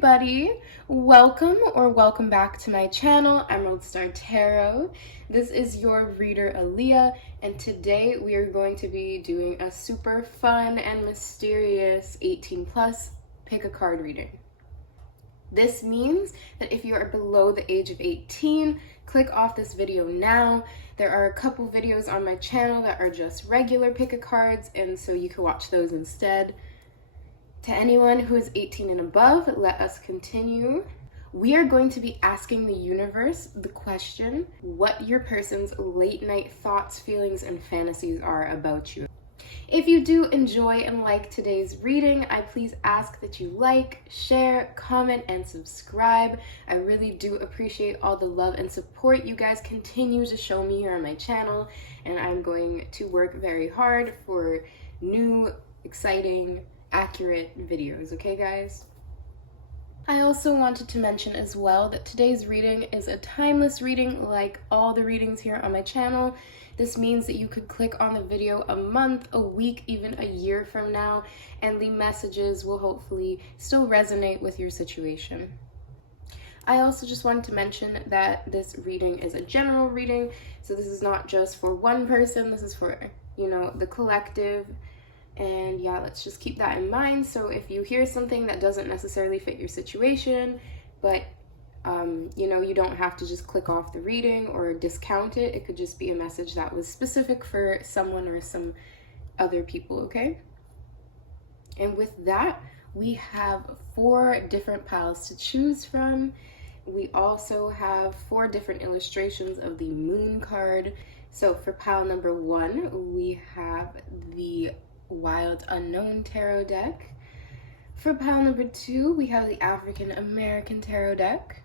everybody, welcome back to my channel, Emerald Star Tarot. This is your reader Aaliyah, and today we are going to be doing a super fun and mysterious 18 plus pick a card reading. This means that if you are below the age of 18, click off this video now. There are a couple videos on my channel that are just regular pick a cards, and so you can watch those instead. To anyone who is 18 and above, let us continue. We are going to be asking the universe the question, what your person's late night thoughts, feelings, and fantasies are about you. If you do enjoy and like today's reading, I please ask that you like, share, comment, and subscribe. I really do appreciate all the love and support you guys continue to show me here on my channel, and I'm going to work very hard for new, exciting, accurate videos, okay guys? I also wanted to mention as well that today's reading is a timeless reading like all the readings here on my channel. This means that you could click on the video a month, a week, even a year from now, and the messages will hopefully still resonate with your situation. I also just wanted to mention that this reading is a general reading, so this is not just for one person, this is for, the collective. And yeah, let's just keep that in mind. So if you hear something that doesn't necessarily fit your situation, but you don't have to just click off the reading or discount it. It could just be a message that was specific for someone or some other people, okay? And with that, we have 4 different piles to choose from. We also have 4 different illustrations of the moon card. So for pile number 1, we have the Wild Unknown Tarot deck. For pile number 2, we have the African American Tarot deck.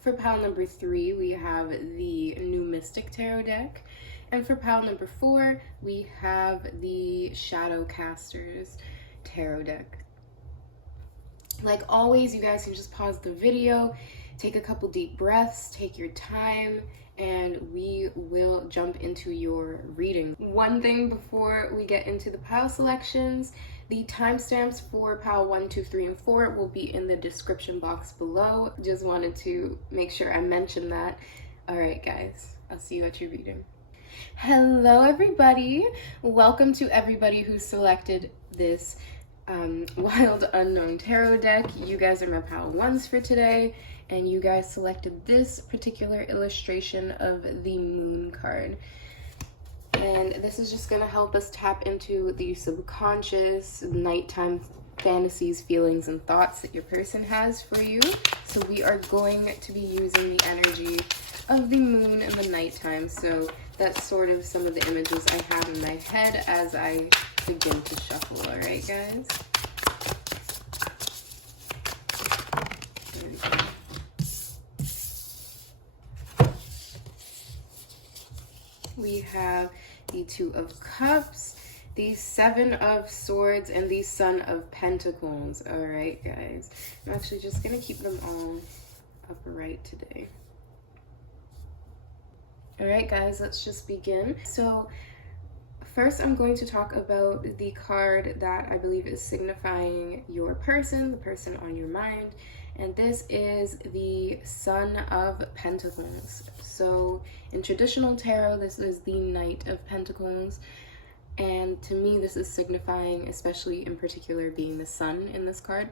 For pile number 3, we have the New Mystic Tarot deck. And for pile number 4, we have the Shadowcasters Tarot deck. Like always, you guys can just pause the video, take a couple deep breaths, take your time, and we will jump into your reading. One thing before we get into the pile selections, the timestamps for pile 1, 2, 3, and 4 will be in the description box below. Just wanted to make sure I mentioned that. All right, guys, I'll see you at your reading. Hello, everybody. Welcome to everybody who selected this Wild Unknown Tarot deck. You guys are my pile 1s for today, and you guys selected this particular illustration of the moon card. And this is just going to help us tap into the subconscious, nighttime fantasies, feelings, and thoughts that your person has for you. So we are going to be using the energy of the moon in the nighttime. So that's sort of some of the images I have in my head as I begin to shuffle. All right, guys? There we go. We have the 2 of Cups, the 7 of Swords, and the Son of Pentacles. All right, guys. I'm actually just going to keep them all upright today. All right, guys, let's just begin. So first, I'm going to talk about the card that I believe is signifying your person, the person on your mind. And this is the Son of Pentacles. So in traditional tarot, this is the Knight of Pentacles. And to me, this is signifying, especially in particular being the sun in this card,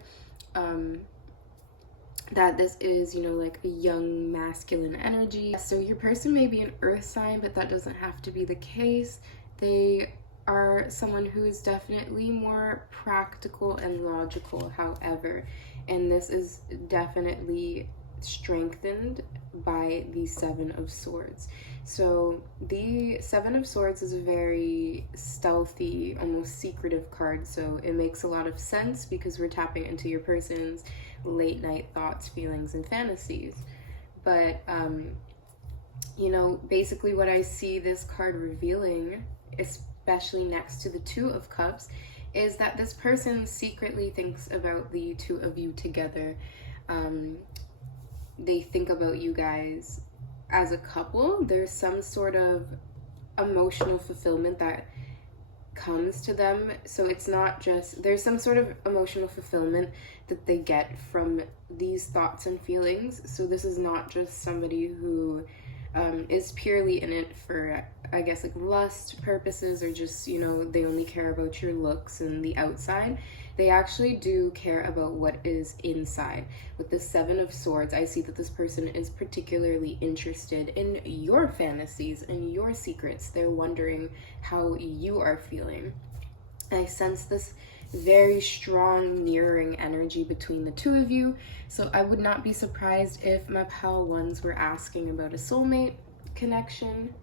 that this is, like a young masculine energy. So your person may be an earth sign, but that doesn't have to be the case. They are someone who is definitely more practical and logical, however, and this is definitely strengthened by the 7 of Swords. So the 7 of Swords is a very stealthy, almost secretive card, so it makes a lot of sense because we're tapping into your person's late night thoughts, feelings, and fantasies. But basically what I see this card revealing, especially next to the 2 of Cups, is that this person secretly thinks about the 2 of you together. They think about you guys as a couple. There's some sort of emotional fulfillment that comes to them. So it's not just, there's some sort of emotional fulfillment that they get from these thoughts and feelings. So this is not just somebody who is purely in it for, I guess, like lust purposes, or just, you know, they only care about your looks and the outside. They actually do care about what is inside. With the Seven of Swords, I see that this person is particularly interested in your fantasies and your secrets. They're wondering how you are feeling. I sense this very strong mirroring energy between the two of you. So I would not be surprised if my pal ones were asking about a soulmate connection.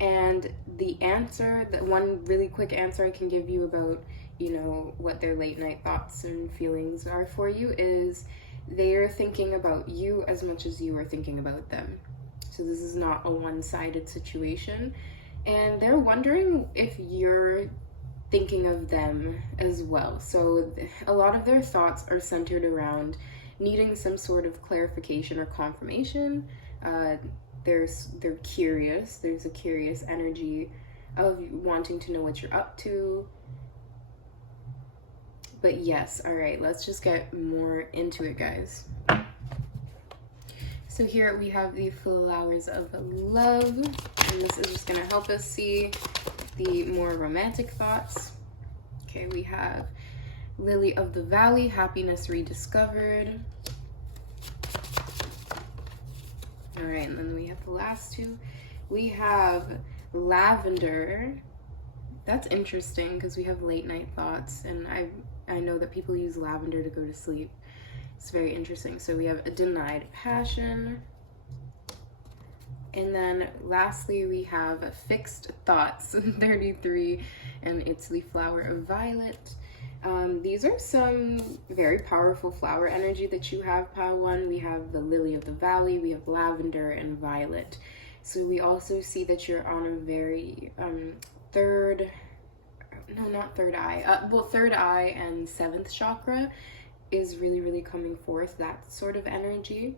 And the answer, that one really quick answer I can give you about, you know, what their late night thoughts and feelings are for you is they are thinking about you as much as you are thinking about them. So this is not a one-sided situation. And they're wondering if you're thinking of them as well. So a lot of their thoughts are centered around needing some sort of clarification or confirmation. They're curious. There's a curious energy of wanting to know what you're up to. But yes, all right, let's just get more into it, guys. So here we have the flowers of love, and this is just gonna help us see the more romantic thoughts. Okay, we have Lily of the Valley, happiness rediscovered. All right, and then we have the last two. We have lavender. That's interesting because we have late night thoughts, and I know that people use lavender to go to sleep. It's very interesting. So we have a denied passion. And then lastly, we have fixed thoughts, 33, and it's the flower of violet. These are some very powerful flower energy that you have, pile one. We have the lily of the valley, we have lavender and violet. So we also see that you're on a very third eye and seventh chakra is really coming forth, that sort of energy.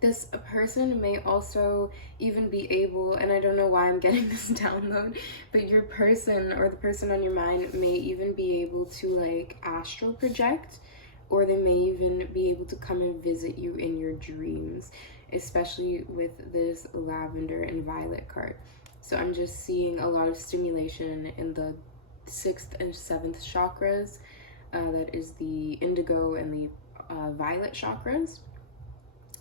This person may also even be able, and I don't know why I'm getting this download, but your person or the person on your mind may even be able to like astral project, or they may even be able to come and visit you in your dreams, especially with this lavender and violet card. So I'm just seeing a lot of stimulation in the 6th and 7th chakras. That is the indigo and the violet chakras.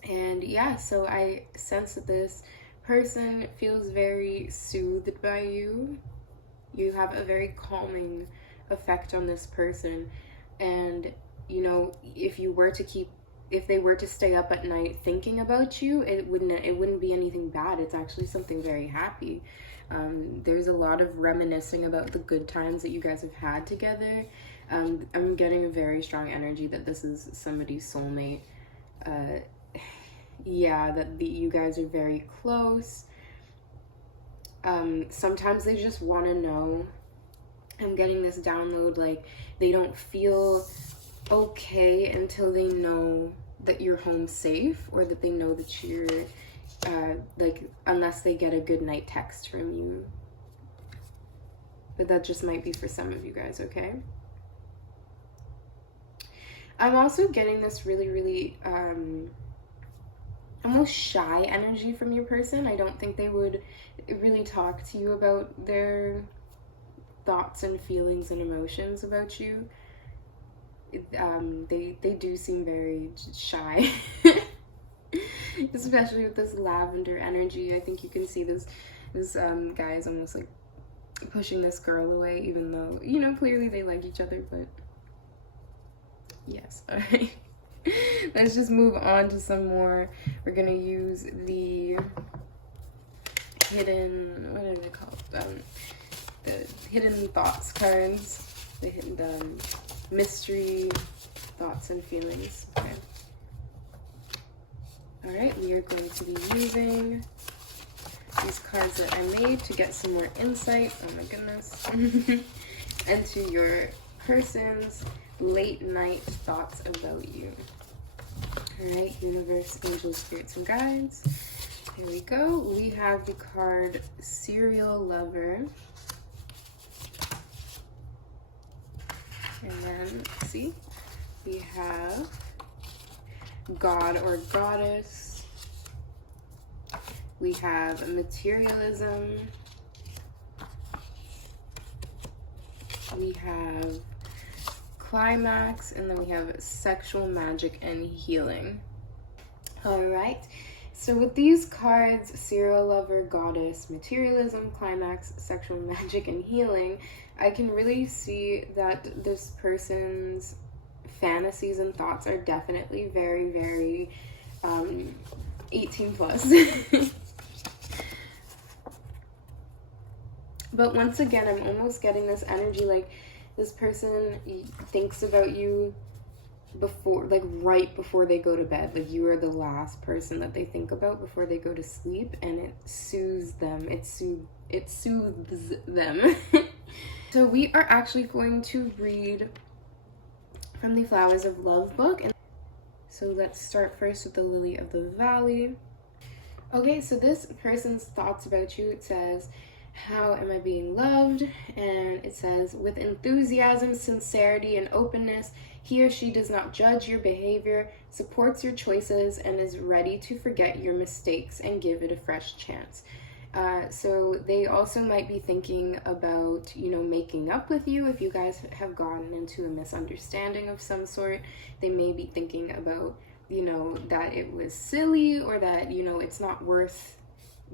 And yeah, so I sense that this person feels very soothed by you. You have a very calming effect on this person. And, you know, if they were to stay up at night thinking about you, it wouldn't be anything bad. It's actually something very happy. There's a lot of reminiscing about the good times that you guys have had together. I'm getting a very strong energy that this is somebody's soulmate. Yeah, that you guys are very close. Sometimes they just want to know. I'm getting this download, like they don't feel okay until they know that you're home safe, or that they know that you're like, unless they get a good night text from you. But that just might be for some of you guys, okay? I'm also getting this really almost shy energy from your person. I don't think they would really talk to you about their thoughts and feelings and emotions about you. They do seem very shy. Especially with this lavender energy. I think you can see this guy is almost like pushing this girl away, even though, you know, clearly they like each other. But yes. All right. Let's just move on to some more. We're gonna use the hidden, what are they called? The hidden thoughts cards. The hidden mystery thoughts and feelings. Okay. All right, we are going to be using these cards that I made to get some more insight, oh my goodness, into your person's late night thoughts about you. All right, universe, angels, spirits, and guides. Here we go. We have the card Serial Lover. And then, see, we have God or Goddess. We have materialism. We have climax, and then we have sexual magic and healing. All right. So with these cards, serial lover, goddess, materialism, climax, sexual magic, and healing, I can really see that this person's fantasies and thoughts are definitely very, very 18 plus. But once again, I'm almost getting this energy like this person thinks about you before, like right before they go to bed. Like you are the last person that they think about before they go to sleep, and it soothes them. It soothes them. So we are actually going to read from the Flowers of Love book. And so let's start first with the Lily of the Valley. Okay, so this person's thoughts about you, it says, how am I being loved? And it says, with enthusiasm, sincerity, and openness, he or she does not judge your behavior, supports your choices, and is ready to forget your mistakes and give it a fresh chance. So they also might be thinking about, making up with you. If you guys have gotten into a misunderstanding of some sort, they may be thinking about, that it was silly, or that, it's not worth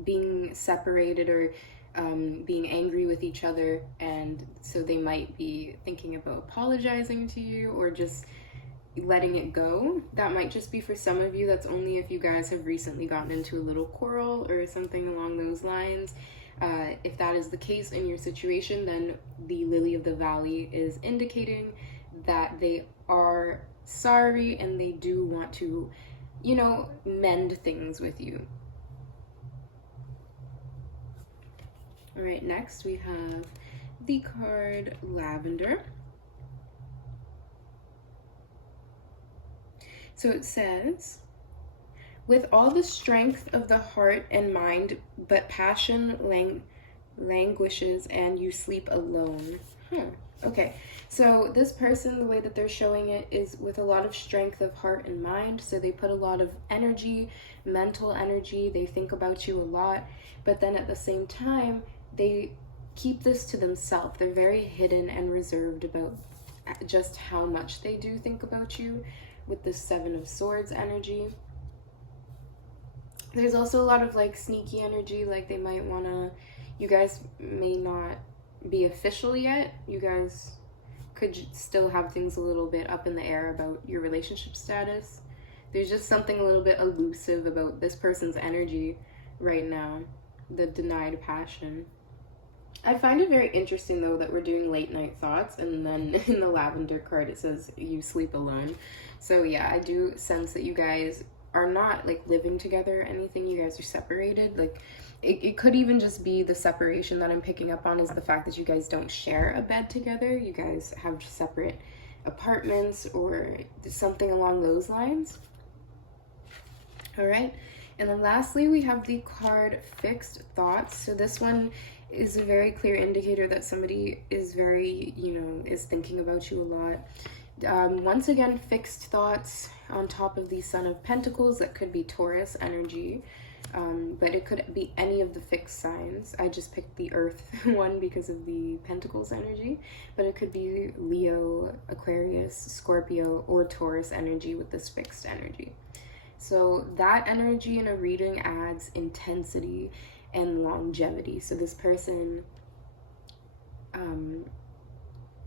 being separated or being angry with each other. And so they might be thinking about apologizing to you or just letting it go. That might just be for some of you. That's only if you guys have recently gotten into a little quarrel or something along those lines. If that is the case in your situation, then the Lily of the Valley is indicating that they are sorry and they do want to, mend things with you. All right, next we have the card Lavender. So it says, with all the strength of the heart and mind, but passion languishes and you sleep alone. Okay, so this person, the way that they're showing it is with a lot of strength of heart and mind. So they put a lot of energy, mental energy. They think about you a lot, but then at the same time, they keep this to themselves. They're very hidden and reserved about just how much they do think about you with the Seven of Swords energy. There's also a lot of like sneaky energy, like they might want to, you guys may not be official yet. You guys could still have things a little bit up in the air about your relationship status. There's just something a little bit elusive about this person's energy right now, the denied passion. I find it very interesting though that we're doing late night thoughts, and then in the Lavender card it says you sleep alone. So yeah, I do sense that you guys are not like living together or anything. You guys are separated. Like it could even just be the separation that I'm picking up on is the fact that you guys don't share a bed together. You guys have separate apartments or something along those lines. All right. And then lastly, we have the card Fixed Thoughts. So this one is a very clear indicator that somebody is very, is thinking about you a lot. Once again, fixed thoughts on top of the Sun of Pentacles. That could be Taurus energy, but it could be any of the fixed signs. I just picked the Earth one because of the Pentacles energy, but it could be Leo, Aquarius, Scorpio, or Taurus energy with this fixed energy. So that energy in a reading adds intensity and longevity. So this person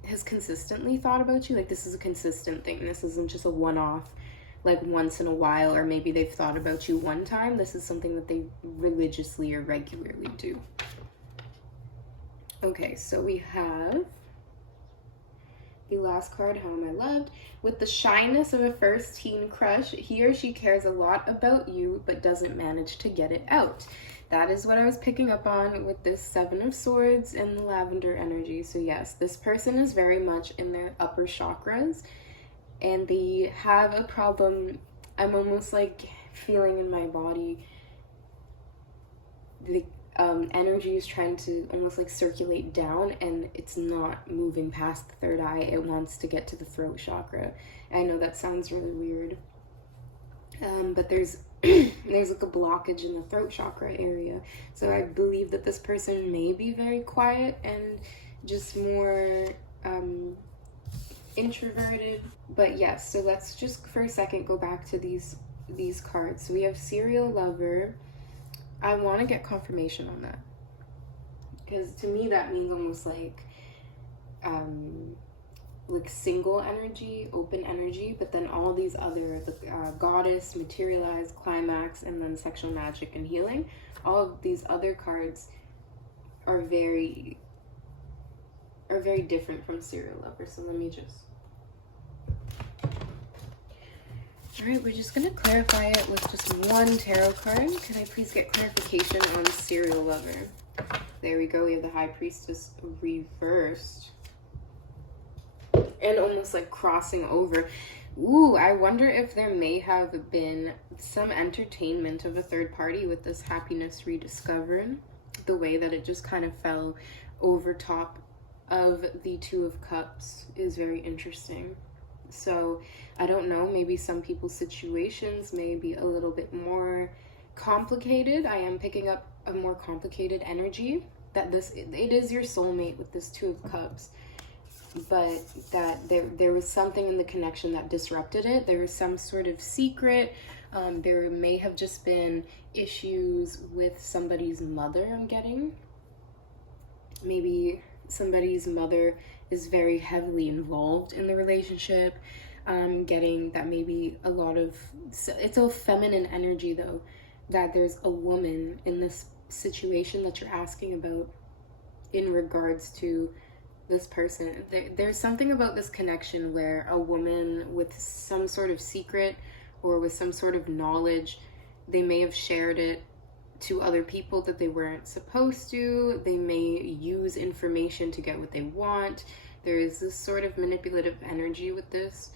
has consistently thought about you. Like this is a consistent thing. This isn't just a one-off, like once in a while, or maybe they've thought about you one time. This is something that they religiously or regularly do. Okay, so we have the last card, How Am I Loved? With the shyness of a first teen crush, he or she cares a lot about you, but doesn't manage to get it out. That is what I was picking up on with this Seven of Swords and the Lavender energy. So yes, this person is very much in their upper chakras, and they have a problem. I'm almost like feeling in my body energy is trying to almost like circulate down, and it's not moving past the third eye. It wants to get to the throat chakra. I know that sounds really weird, but there's there's like a blockage in the throat chakra area. So I believe that this person may be very quiet and just more introverted. But yes, so let's just for a second go back to these cards. So we have serial lover. I want to get confirmation on that, because to me that means almost like single energy, open energy, but then all these other goddess, materialized, climax, and then sexual magic and healing, all of these other cards are very different from serial lover. So let me just, all right, we're just gonna clarify it with just one tarot card. Could I please get clarification on serial lover? There we go. We have the High Priestess reversed and almost like crossing over. Ooh, I wonder if there may have been some entertainment of a third party with this happiness rediscovered. The way that it just kind of fell over top of the Two of Cups is very interesting. So I don't know, maybe some people's situations may be a little bit more complicated. I am picking up a more complicated energy, that it is your soulmate with this Two of Cups, but that there was something in the connection that disrupted it. There was some sort of secret. There may have just been issues with somebody's mother, I'm getting. Maybe somebody's mother is very heavily involved in the relationship. Getting that maybe it's a feminine energy though, that there's a woman in this situation that you're asking about in regards to this person. There's something about this connection where a woman with some sort of secret or with some sort of knowledge, they may have shared it to other people that they weren't supposed to. They may use information to get what they want. There is this sort of manipulative energy with this.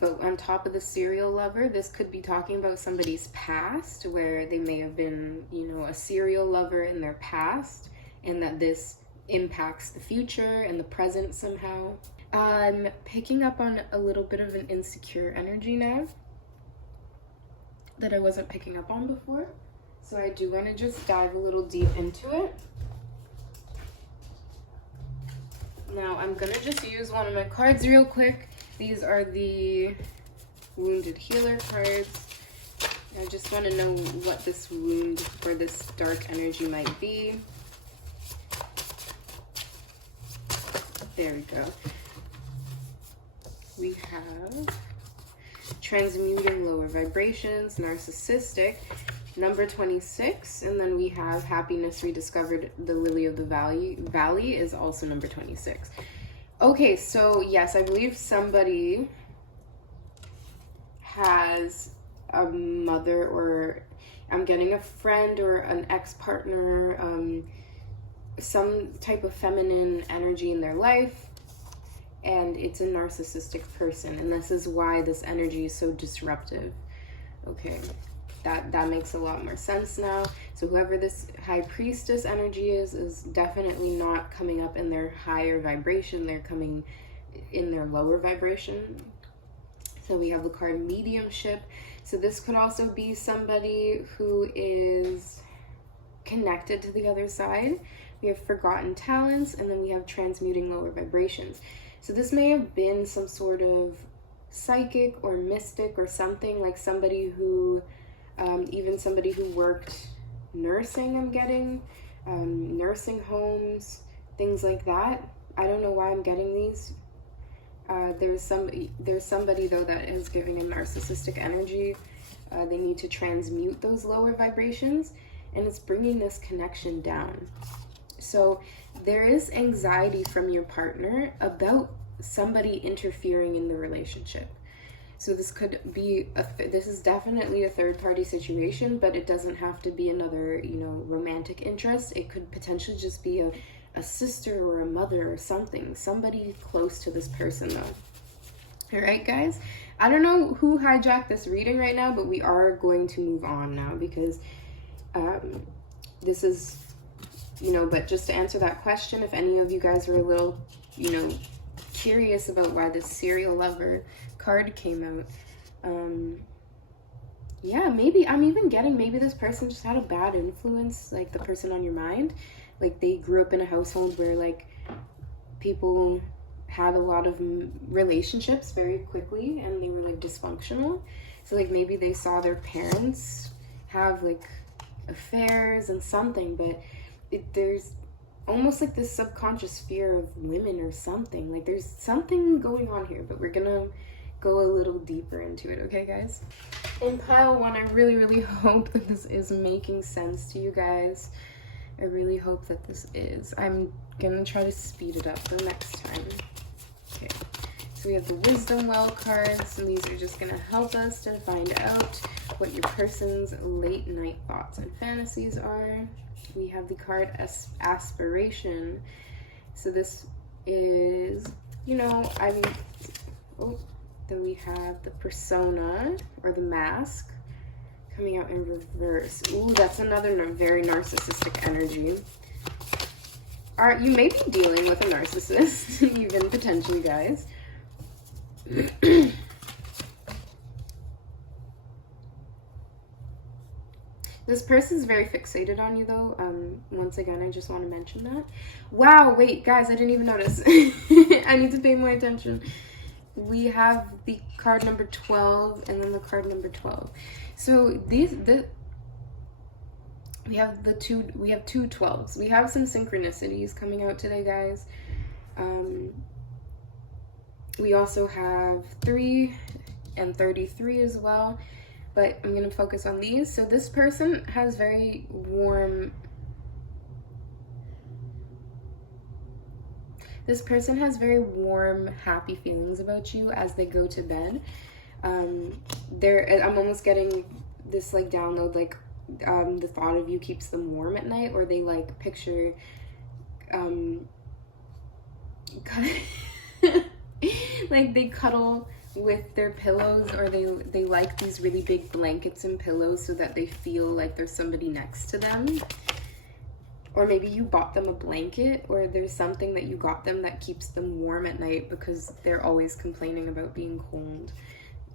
But on top of the serial lover, this could be talking about somebody's past, where they may have been, a serial lover in their past, and that this impacts the future and the present somehow. I'm picking up on a little bit of an insecure energy now that I wasn't picking up on before. So I do want to just dive a little deep into it. Now I'm going to just use one of my cards real quick. These are the Wounded Healer cards. I just want to know what this wound or this dark energy might be. There we go. We have Transmuting Lower Vibrations, Narcissistic, number 26, and then we have Happiness Rediscovered, the Lily of the Valley is also number 26. Okay, so yes, I believe somebody has a mother, or I'm getting a friend or an ex-partner, some type of feminine energy in their life, and it's a narcissistic person, and this is why this energy is so disruptive. Okay, that makes a lot more sense now. So whoever this High Priestess energy is definitely not coming up in their higher vibration. They're coming in their lower vibration. So we have the card Mediumship. So this could also be somebody who is connected to the other side. We have Forgotten Talents, and then we have Transmuting Lower Vibrations. So this may have been some sort of psychic or mystic or something, like somebody who even somebody who worked nursing, I'm getting, nursing homes, things like that. I don't know why I'm getting these. There's somebody though that is giving a narcissistic energy. They need to transmute those lower vibrations, and it's bringing this connection down. So there is anxiety from your partner about somebody interfering in the relationship. So this could be, this is definitely a third party situation, but it doesn't have to be another, romantic interest. It could potentially just be a sister or a mother or somebody close to this person though. All right, guys, I don't know who hijacked this reading right now, but we are going to move on now because this is, you know, but just to answer that question, if any of you guys were a little, you know, curious about why this serial lover card came out, yeah, maybe I'm even getting, maybe this person just had a bad influence, like the person on your mind. Like they grew up in a household where like people had a lot of relationships very quickly and they were like dysfunctional. So like maybe they saw their parents have like affairs and something, but there's almost like this subconscious fear of women or something. Like there's something going on here, but we're gonna go a little deeper into it, okay guys? In pile 1, I really hope that this is making sense to you guys. I really hope that this is. I'm gonna try to speed it up for next time. Okay, so we have the Wisdom Well cards, and these are just gonna help us to find out what your person's late night thoughts and fantasies are. We have the card Aspiration. So this is, you know, then we have the Persona, or the Mask, coming out in reverse. Ooh, that's another very narcissistic energy. You may be dealing with a narcissist, even potentially, guys. This person's very fixated on you, though. Once again, I just want to mention that. Wow, wait, guys, I didn't even notice. I need to pay more attention. We have the card number 12 and then the card number 12. So we have two 12s. We have some synchronicities coming out today, guys. We also have 3 and 33 as well, but I'm going to focus on these. So this person has very warm... This person has very warm, happy feelings about you as they go to bed. I'm almost getting this like download, like the thought of you keeps them warm at night, or they like picture like they cuddle with their pillows, or they like these really big blankets and pillows so that they feel like there's somebody next to them. Or maybe you bought them a blanket, or there's something that you got them that keeps them warm at night because they're always complaining about being cold.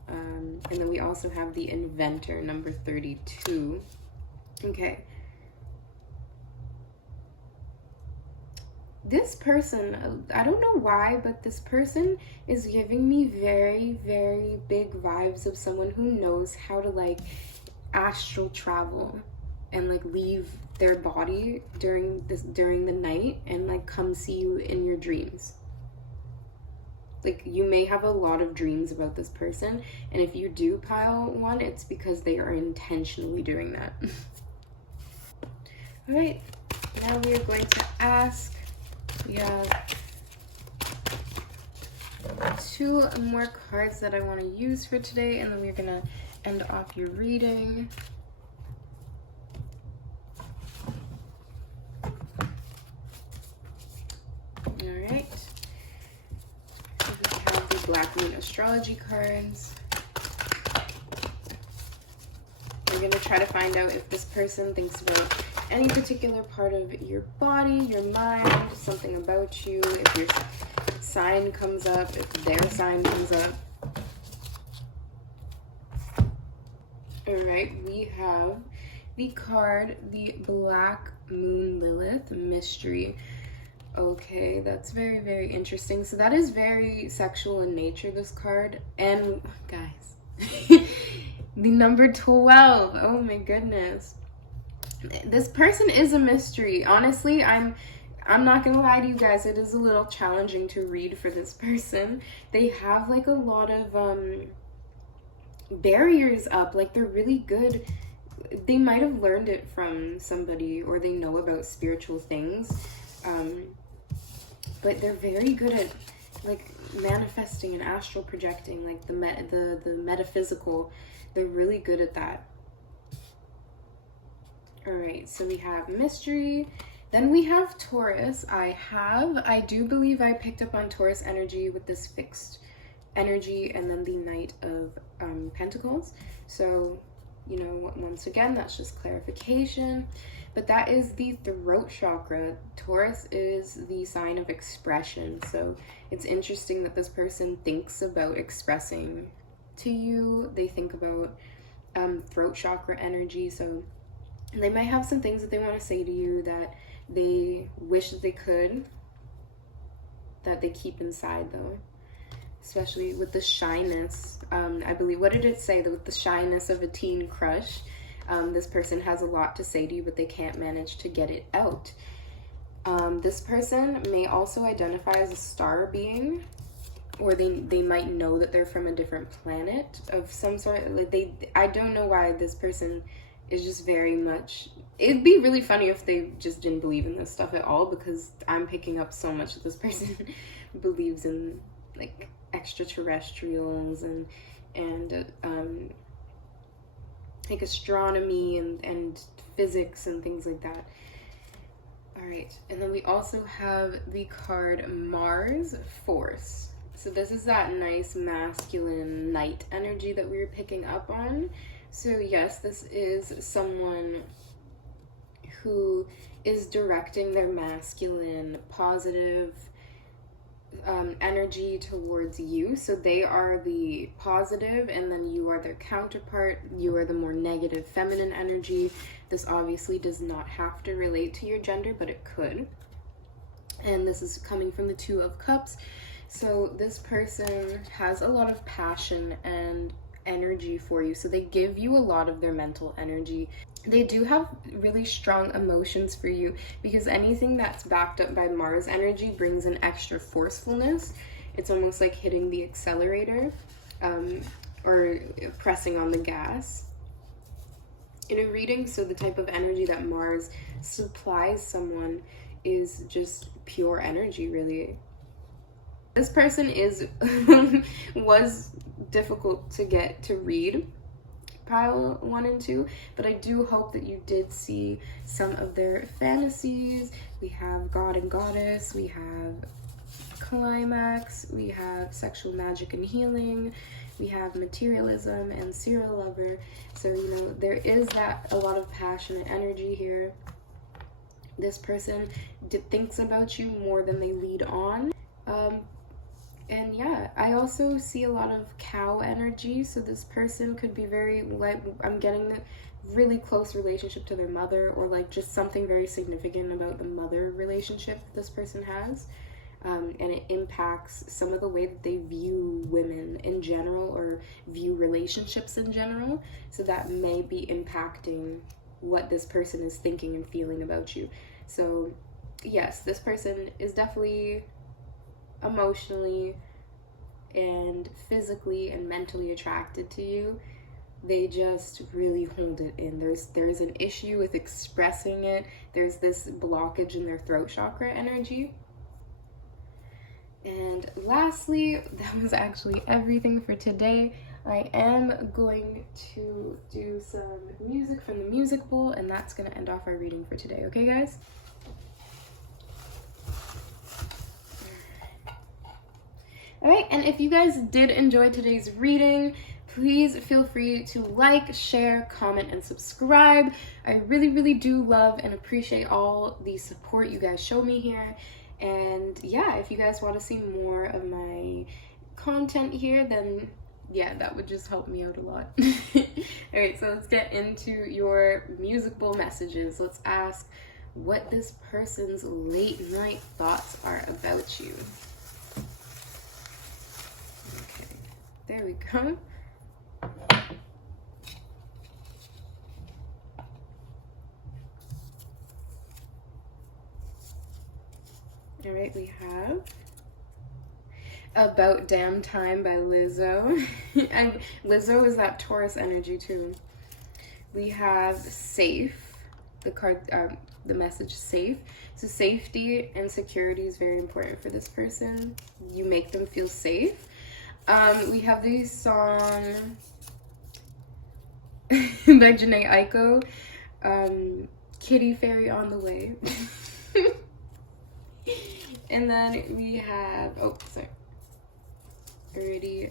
And then we also have the Inventor, number 32. Okay. This person, I don't know why, but this person is giving me very, very big vibes of someone who knows how to like astral travel and like leave their body during the night and like come see you in your dreams. Like you may have a lot of dreams about this person, and if you do pile 1, it's because they are intentionally doing that. All right, now we are going to ask. We have 2 more cards that I want to use for today, and then we're gonna end off your reading. Black Moon astrology cards. We're going to try to find out if this person thinks about any particular part of your body, your mind, something about you, if your sign comes up, if their sign comes up. All right, we have the card, the Black Moon Lilith Mystery. Okay, that's very, very interesting. So that is very sexual in nature, this card. And guys, the number 12. Oh my goodness. This person is a mystery. Honestly, I'm not gonna lie to you guys, it is a little challenging to read for this person. They have like a lot of barriers up. Like they're really good. They might have learned it from somebody, or they know about spiritual things. But they're very good at like manifesting and astral projecting, like the metaphysical. They're really good at that. All right, so we have mystery. Then we have Taurus. I do believe I picked up on Taurus energy with this fixed energy, and then the Knight of Pentacles. So, you know, once again, that's just clarification. but that is the throat chakra. Taurus is the sign of expression, so it's interesting that this person thinks about expressing to you. They think about throat chakra energy, so they might have some things that they want to say to you that they wish that they could, that they keep inside though. Especially with the shyness, I believe, what did it say? With the shyness of a teen crush, this person has a lot to say to you, but they can't manage to get it out. This person may also identify as a star being, or they might know that they're from a different planet of some sort. Like I don't know why this person is just very much, it'd be really funny if they just didn't believe in this stuff at all, because I'm picking up so much that this person believes in like extraterrestrials and like astronomy and physics and things like that. All right, and then we also have the card Mars Force. So this is that nice masculine knight energy that we were picking up on. So yes, this is someone who is directing their masculine, positive energy towards you. So they are the positive, and then you are their counterpart. You are the more negative, feminine energy. This obviously does not have to relate to your gender, but it could. And this is coming from the Two of Cups. So this person has a lot of passion and energy for you. So they give you a lot of their mental energy. They do have really strong emotions for you, because anything that's backed up by Mars energy brings an extra forcefulness. It's almost like hitting the accelerator or pressing on the gas in a reading. So the type of energy that Mars supplies someone is just pure energy, really. This person was difficult to get to read, pile 1 and 2, but I do hope that you did see some of their fantasies. We have God and Goddess, we have Climax, we have Sexual Magic and Healing, we have Materialism and Serial Lover. So, you know, there is a lot of passionate energy here. This person thinks about you more than they lead on. And yeah, I also see a lot of cow energy. So this person could be very, like, I'm getting a really close relationship to their mother, or like just something very significant about the mother relationship that this person has. And it impacts some of the way that they view women in general, or view relationships in general. So that may be impacting what this person is thinking and feeling about you. So yes, this person is definitely emotionally and physically and mentally attracted to you. They just really hold it in. There's an issue with expressing it. There's this blockage in their throat chakra energy. And lastly, that was actually everything for today. I am going to do some music from the music bowl, and that's going to end off our reading for today. Okay, guys? All right, and if you guys did enjoy today's reading, please feel free to like, share, comment, and subscribe. I really, really do love and appreciate all the support you guys show me here. And yeah, if you guys want to see more of my content here, then yeah, that would just help me out a lot. All right, so let's get into your music bowl messages. Let's ask what this person's late night thoughts are about you. Okay, there we go. All right, we have About Damn Time by Lizzo. And Lizzo is that Taurus energy too. We have Safe, the card, the message Safe. So safety and security is very important for this person. You make them feel safe. We have the song by Janae Aiko, Kitty Fairy on the Way. And then we have, oh, sorry, already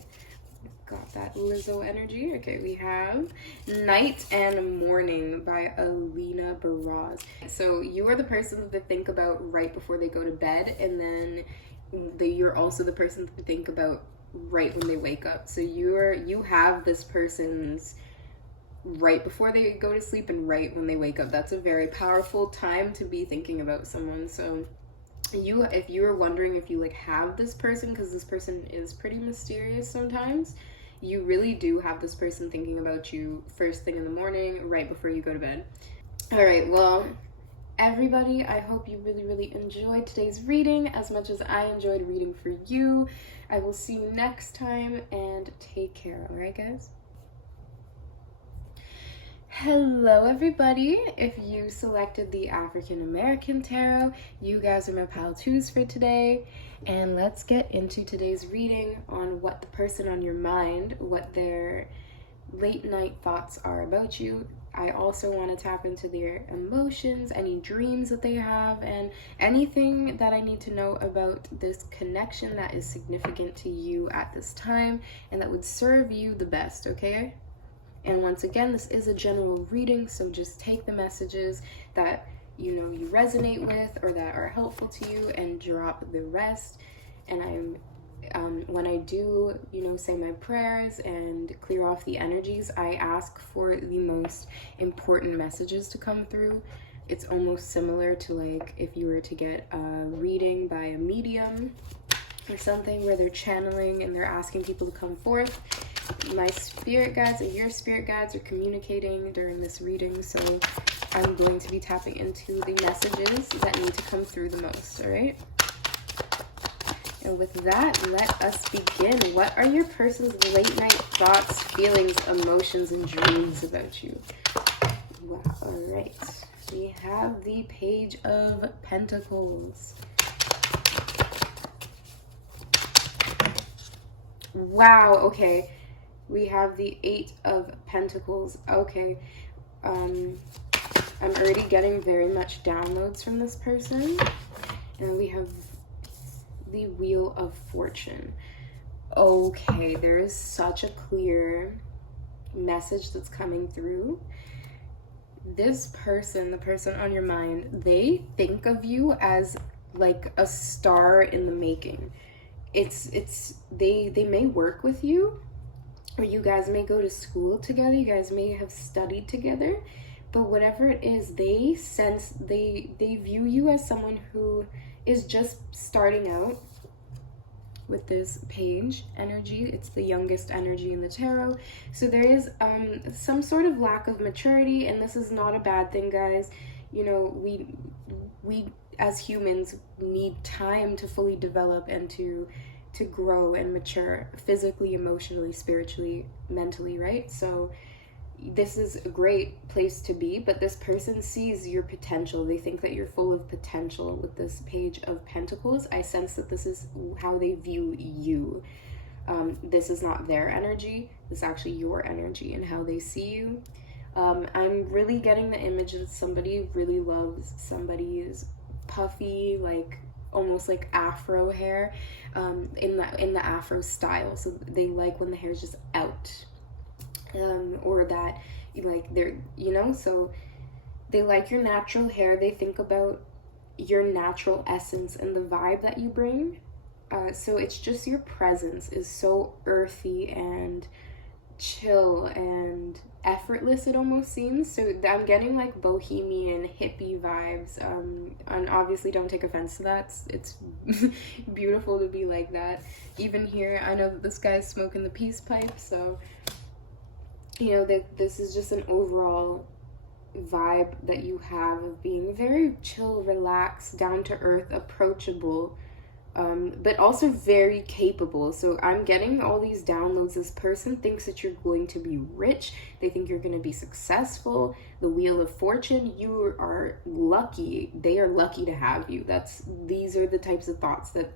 got that Lizzo energy. Okay, we have Night and Morning by Alina Baraz. So you are the person that they think about right before they go to bed, and then you're also the person that they think about right when they wake up. So you have this person's right before they go to sleep and right when they wake up. That's a very powerful time to be thinking about someone. So if you are wondering if you like have this person, because this person is pretty mysterious sometimes, you really do have this person thinking about you first thing in the morning, right before you go to bed. All right, well, everybody, I hope you really enjoyed today's reading as much as I enjoyed reading for you. I will see you next time, and take care. All right, guys? Hello everybody. If you selected the African American Tarot, you guys are my pile twos for today, and let's get into today's reading on what the person on your mind, what their late night thoughts are about you. I also want to tap into their emotions, any dreams that they have, and anything that I need to know about this connection that is significant to you at this time and that would serve you the best, okay? And once again, this is a general reading, so just take the messages that you know you resonate with or that are helpful to you and drop the rest. And when I do, say my prayers and clear off the energies, I ask for the most important messages to come through. It's almost similar to like if you were to get a reading by a medium or something where they're channeling and they're asking people to come forth. My spirit guides and your spirit guides are communicating during this reading, so I'm going to be tapping into the messages that need to come through the most, all right? And with that, let us begin. What are your person's late night thoughts, feelings, emotions, and dreams about you? Wow, all right. We have the Page of Pentacles. Wow, okay. We have the Eight of Pentacles. Okay. I'm already getting very much downloads from this person. And we have the Wheel of Fortune. Okay, there is such a clear message that's coming through. This person, the person on your mind, they think of you as like a star in the making. They may work with you, or you guys may go to school together, you guys may have studied together, but whatever it is, they view you as someone who is just starting out with this page energy. It's the youngest energy in the tarot. So there is some sort of lack of maturity, and this is not a bad thing, guys. We as humans need time to fully develop and to grow and mature physically, emotionally, spiritually, mentally, right? So this is a great place to be, but this person sees your potential. They think that you're full of potential with this Page of Pentacles. I sense that this is how they view you. This is not their energy. This is actually your energy and how they see you. I'm really getting the image that somebody really loves somebody's puffy, like almost like afro hair, in the afro style. So they like when the hair is just out, or that like they're so they like your natural hair. They think about your natural essence and the vibe that you bring. So it's just your presence is so earthy and chill and effortless, it almost seems. So I'm getting like bohemian hippie vibes, and obviously don't take offense to that. It's beautiful to be like that. Even here, I know that this guy's smoking the peace pipe, so that this is just an overall vibe that you have of being very chill, relaxed, down to earth, approachable, but also very capable. So I'm getting all these downloads. This person thinks that you're going to be rich. They think you're going to be successful. The Wheel of Fortune, you are lucky. They are lucky to have you. These are the types of thoughts that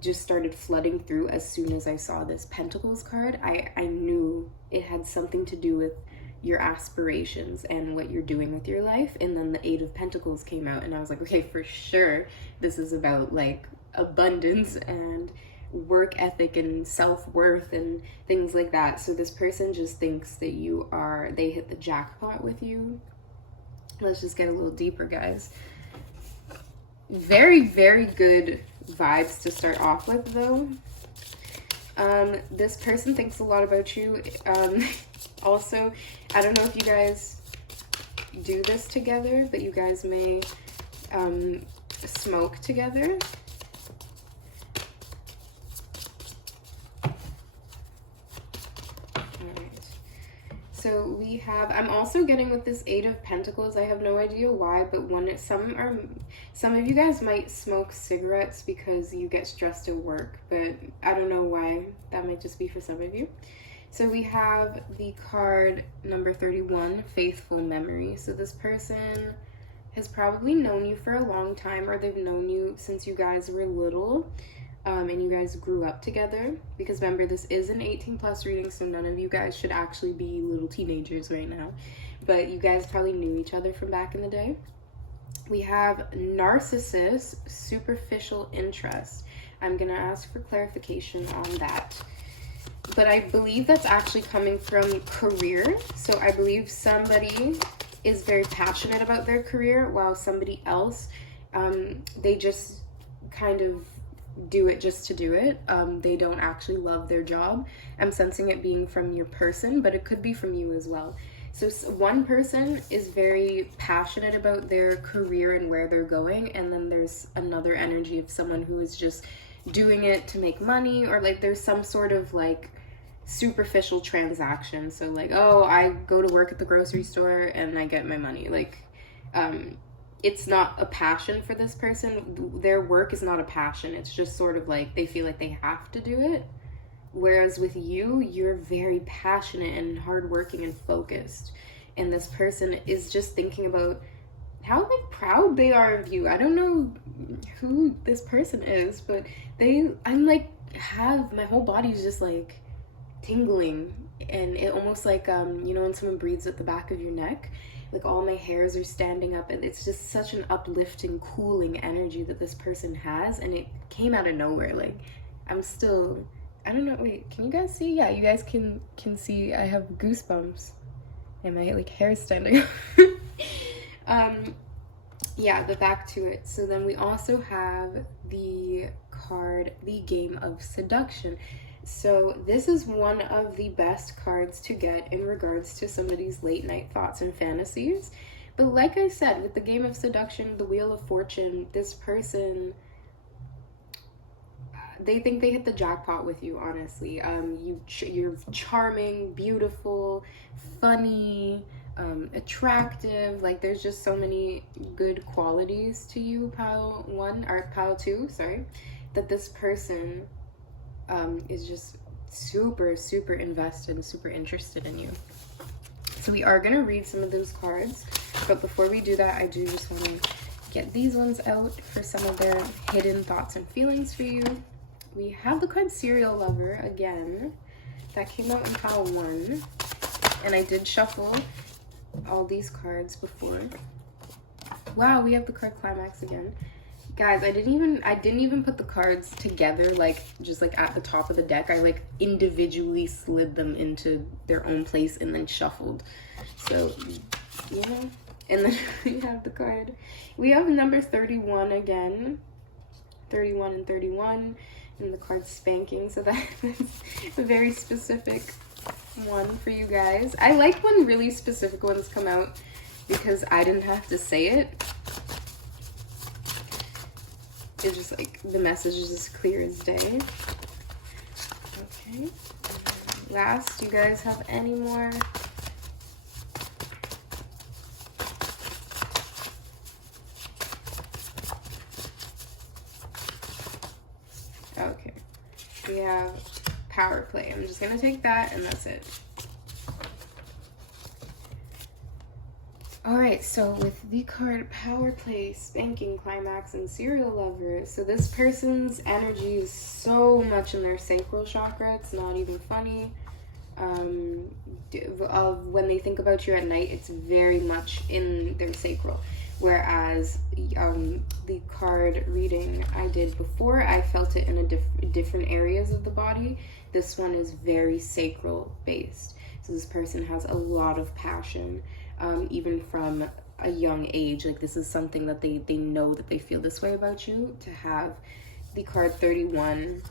just started flooding through as soon as I saw this Pentacles card. I knew it had something to do with your aspirations and what you're doing with your life. And then the Eight of Pentacles came out, and I was like, okay, for sure this is about like abundance and work ethic and self-worth and things like that. So this person just thinks that they hit the jackpot with you. Let's just get a little deeper, guys. Very, very good vibes to start off with, though. This person thinks a lot about you. Also, I don't know if you guys do this together, but you guys may smoke together. So we have, I'm also getting with this Eight of Pentacles, I have no idea why, but some of you guys might smoke cigarettes because you get stressed at work, but I don't know why. That might just be for some of you. So we have the card number 31, Faithful Memory. So this person has probably known you for a long time, or they've known you since you guys were little. And you guys grew up together, because remember, this is an 18+ reading, so none of you guys should actually be little teenagers right now, but you guys probably knew each other from back in the day. We have narcissist, superficial interest. I'm gonna ask for clarification on that, but I believe that's actually coming from career. So I believe somebody is very passionate about their career, while somebody else, they just kind of do it just to do it. They don't actually love their job. I'm sensing it being from your person, but it could be from you as well. So one person is very passionate about their career and where they're going, and then there's another energy of someone who is just doing it to make money, or like there's some sort of like superficial transaction. So like, oh, I go to work at the grocery store and I get my money. Like, it's not a passion for this person. Their work is not a passion. It's just sort of like they feel like they have to do it. Whereas with you, you're very passionate and hardworking and focused. And this person is just thinking about how like proud they are of you. I don't know who this person is, but I'm like, my whole body is just like tingling. And it almost like, you know, when someone breathes at the back of your neck, like all my hairs are standing up, and it's just such an uplifting, cooling energy that this person has, and it came out of nowhere. Like, I don't know, wait, can you guys see? Yeah, you guys can see I have goosebumps and my like hair is standing up. Yeah, but back to it. So then we also have the card, the Game of Seduction. So this is one of the best cards to get in regards to somebody's late night thoughts and fantasies. But like I said, with the Game of Seduction, the Wheel of Fortune, this person, they think they hit the jackpot with you, honestly. You're charming, beautiful, funny, attractive. Like, there's just so many good qualities to you, pile 2, sorry, that this person is just super, super invested and super interested in you. So we are going to read some of those cards, but before we do that, I do just want to get these ones out for some of their hidden thoughts and feelings for you. We have the card Serial Lover again. That came out in pile 1, and I did shuffle all these cards before. Wow, we have the card Climax again. Guys, I didn't even put the cards together, like just like at the top of the deck. I like individually slid them into their own place and then shuffled. So yeah, and then we have the card. We have number 31 again, 31 and 31, and the card Spanking. So that's a very specific one for you guys. I like when really specific ones come out because I didn't have to say it. It's just like the message is as clear as day. Okay. Last, do you guys have any more? Okay. We have Power Play. I'm just gonna take that and that's it. Alright, so with the card Power Play, Spanking, Climax, and Serial Lover, so this person's energy is so much in their sacral chakra, it's not even funny. When they think about you at night, it's very much in their sacral. Whereas the card reading I did before, I felt it in different areas of the body. This one is very sacral based. So this person has a lot of passion, even from a young age. Like, this is something that they know that they feel this way about you. To have the card 31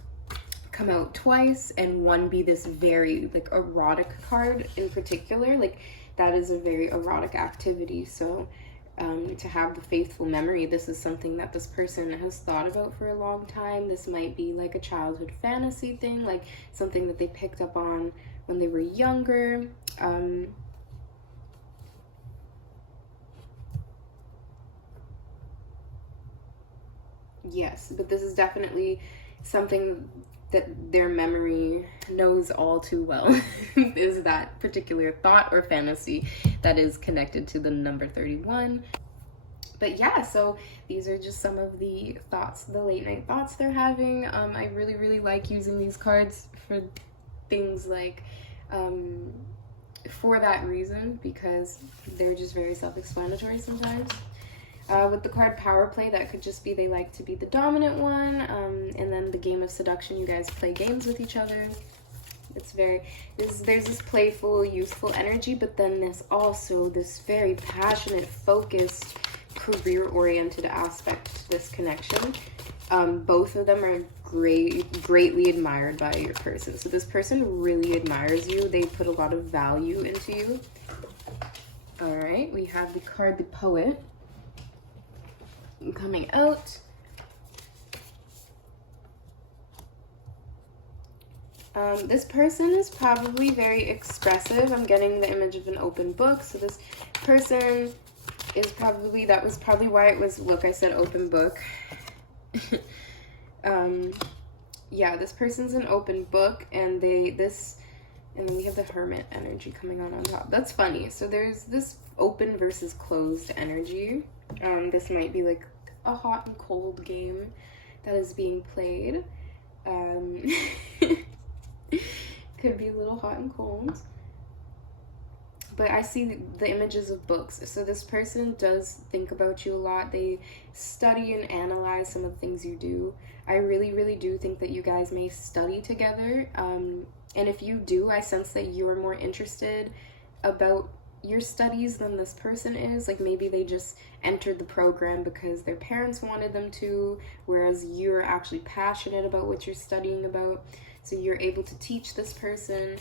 come out twice and one be this very like erotic card in particular, like that is a very erotic activity. So to have the faithful memory, this is something that this person has thought about for a long time. This might be like a childhood fantasy thing, like something that they picked up on when they were younger. Yes, but this is definitely something that their memory knows all too well is that particular thought or fantasy that is connected to the number 31. But yeah, so these are just some of the thoughts, the late night thoughts they're having. I really like using these cards for things like for that reason, because they're just very self-explanatory sometimes. With the card Power Play, that could just be they like to be the dominant one, and then the game of seduction, you guys play games with each other. It's very, there's this playful, useful energy, but then there's also this very passionate, focused, career-oriented aspect to this connection. Both of them are greatly admired by your person. So this person really admires you. They put a lot of value into you. All right, we have the card the Poet coming out. This person is probably very expressive. I'm getting the image of an open book. So this person is probably, that was probably why it was, look, I said open book. Yeah, this person's an open book, and and then we have the Hermit energy coming on top. That's funny. So there's this open versus closed energy. This might be like a hot and cold game that is being played. Could be a little hot and cold. But I see the images of books. So this person does think about you a lot. They study and analyze some of the things you do. I really do think that you guys may study together. And if you do, I sense that you're more interested about your studies than this person is. Like, maybe they just entered the program because their parents wanted them to, whereas you're actually passionate about what you're studying about. So you're able to teach this person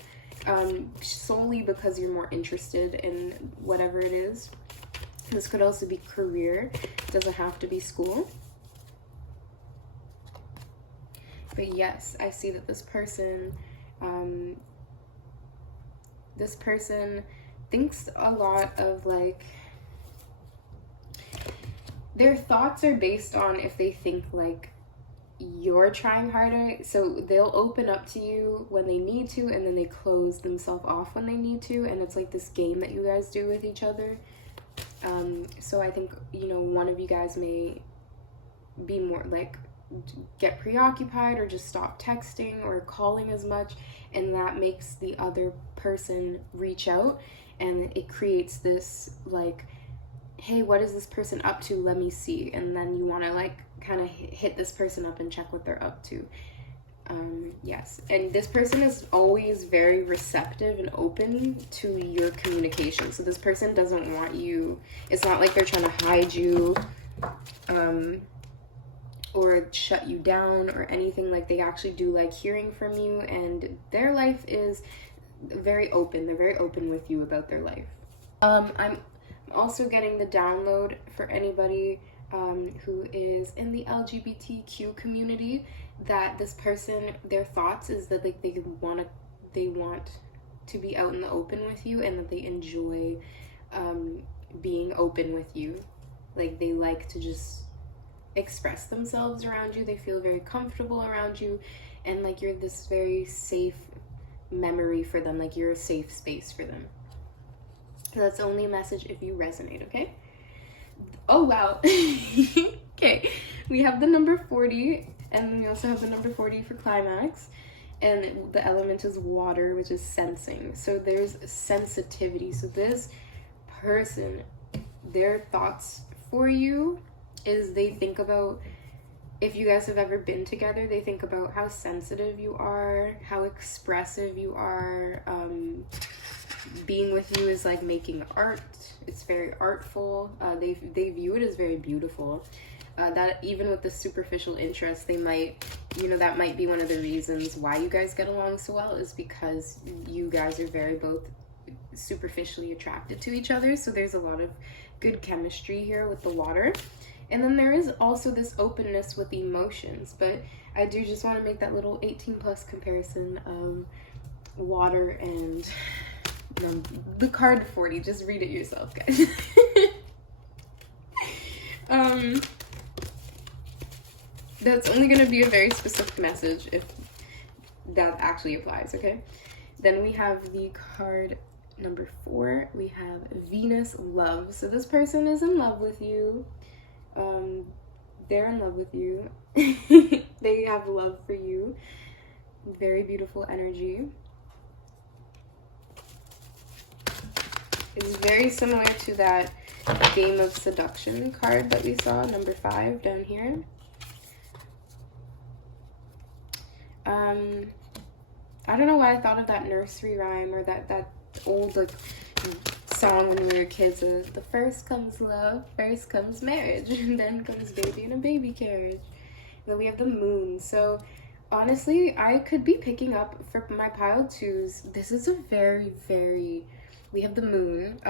solely because you're more interested in whatever it is. This could also be career. It doesn't have to be school. But yes, I see that this person thinks a lot of, like, their thoughts are based on if they think like you're trying harder. So they'll open up to you when they need to, and then they close themselves off when they need to, and it's like this game that you guys do with each other. So I think, you know, one of you guys may be more like get preoccupied or just stop texting or calling as much, and that makes the other person reach out, and it creates this like, hey, what is this person up to? Let me see. And then you want to like kind of hit this person up and check what they're up to. Yes, and this person is always very receptive and open to your communication. So this person doesn't want you, it's not like they're trying to hide you or shut you down or anything. Like, they actually do like hearing from you, and their life is very open. They're very open with you about their life. I'm also getting the download for anybody who is in the LGBTQ community, that this person, their thoughts is that like they want to be out in the open with you, and that they enjoy being open with you. Like, they like to just express themselves around you. They feel very comfortable around you, and like you're this very safe memory for them. Like, you're a safe space for them. So that's only a message if you resonate, okay? Oh, wow. Okay, we have the number 40, and then we also have the number 40 for climax, and the element is water, which is sensing. So there's sensitivity. So this person, their thoughts for you is they think about, if you guys have ever been together, they think about how sensitive you are, how expressive you are. Being with you is like making art. It's very artful. They view it as very beautiful. That even with the superficial interest, they might, that might be one of the reasons why you guys get along so well, is because you guys are very both superficially attracted to each other. So there's a lot of good chemistry here with the water. And then there is also this openness with emotions, but I do just want to make that little 18 plus comparison of water and the card 40. Just read it yourself, guys. That's only going to be a very specific message if that actually applies, okay? Then we have the card number 4. We have Venus Love. So this person is in love with you. They're in love with you. They have love for you. Very beautiful energy. It's very similar to that Game of Seduction card that we saw, number 5 down here. I don't know why I thought of that nursery rhyme, or that old like song when we were kids. The first comes love, first comes marriage, and then comes baby in a baby carriage. And then we have the moon. So honestly, I could be picking up for my pile 2s. This is a very, very, we have the moon,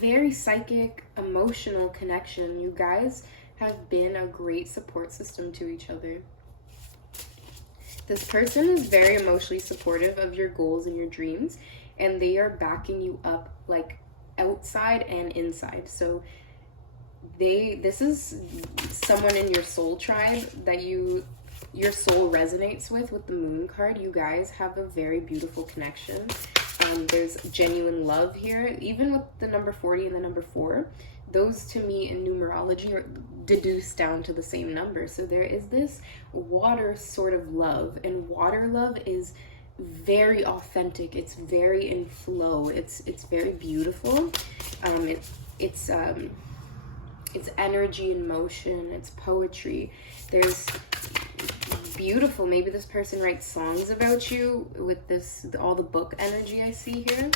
very psychic, emotional connection. You guys have been a great support system to each other. This person is very emotionally supportive of your goals and your dreams, and they are backing you up like outside and inside. So this is someone in your soul tribe that your soul resonates with the moon card. You guys have a very beautiful connection. There's genuine love here, even with the number 40 and the number 4. Those to me in numerology are deduced down to the same number. So there is this water sort of love, and water love is very authentic. It's very in flow. It's very beautiful. It's energy in motion. It's poetry. There's beautiful. Maybe this person writes songs about you with this, all the book energy I see here.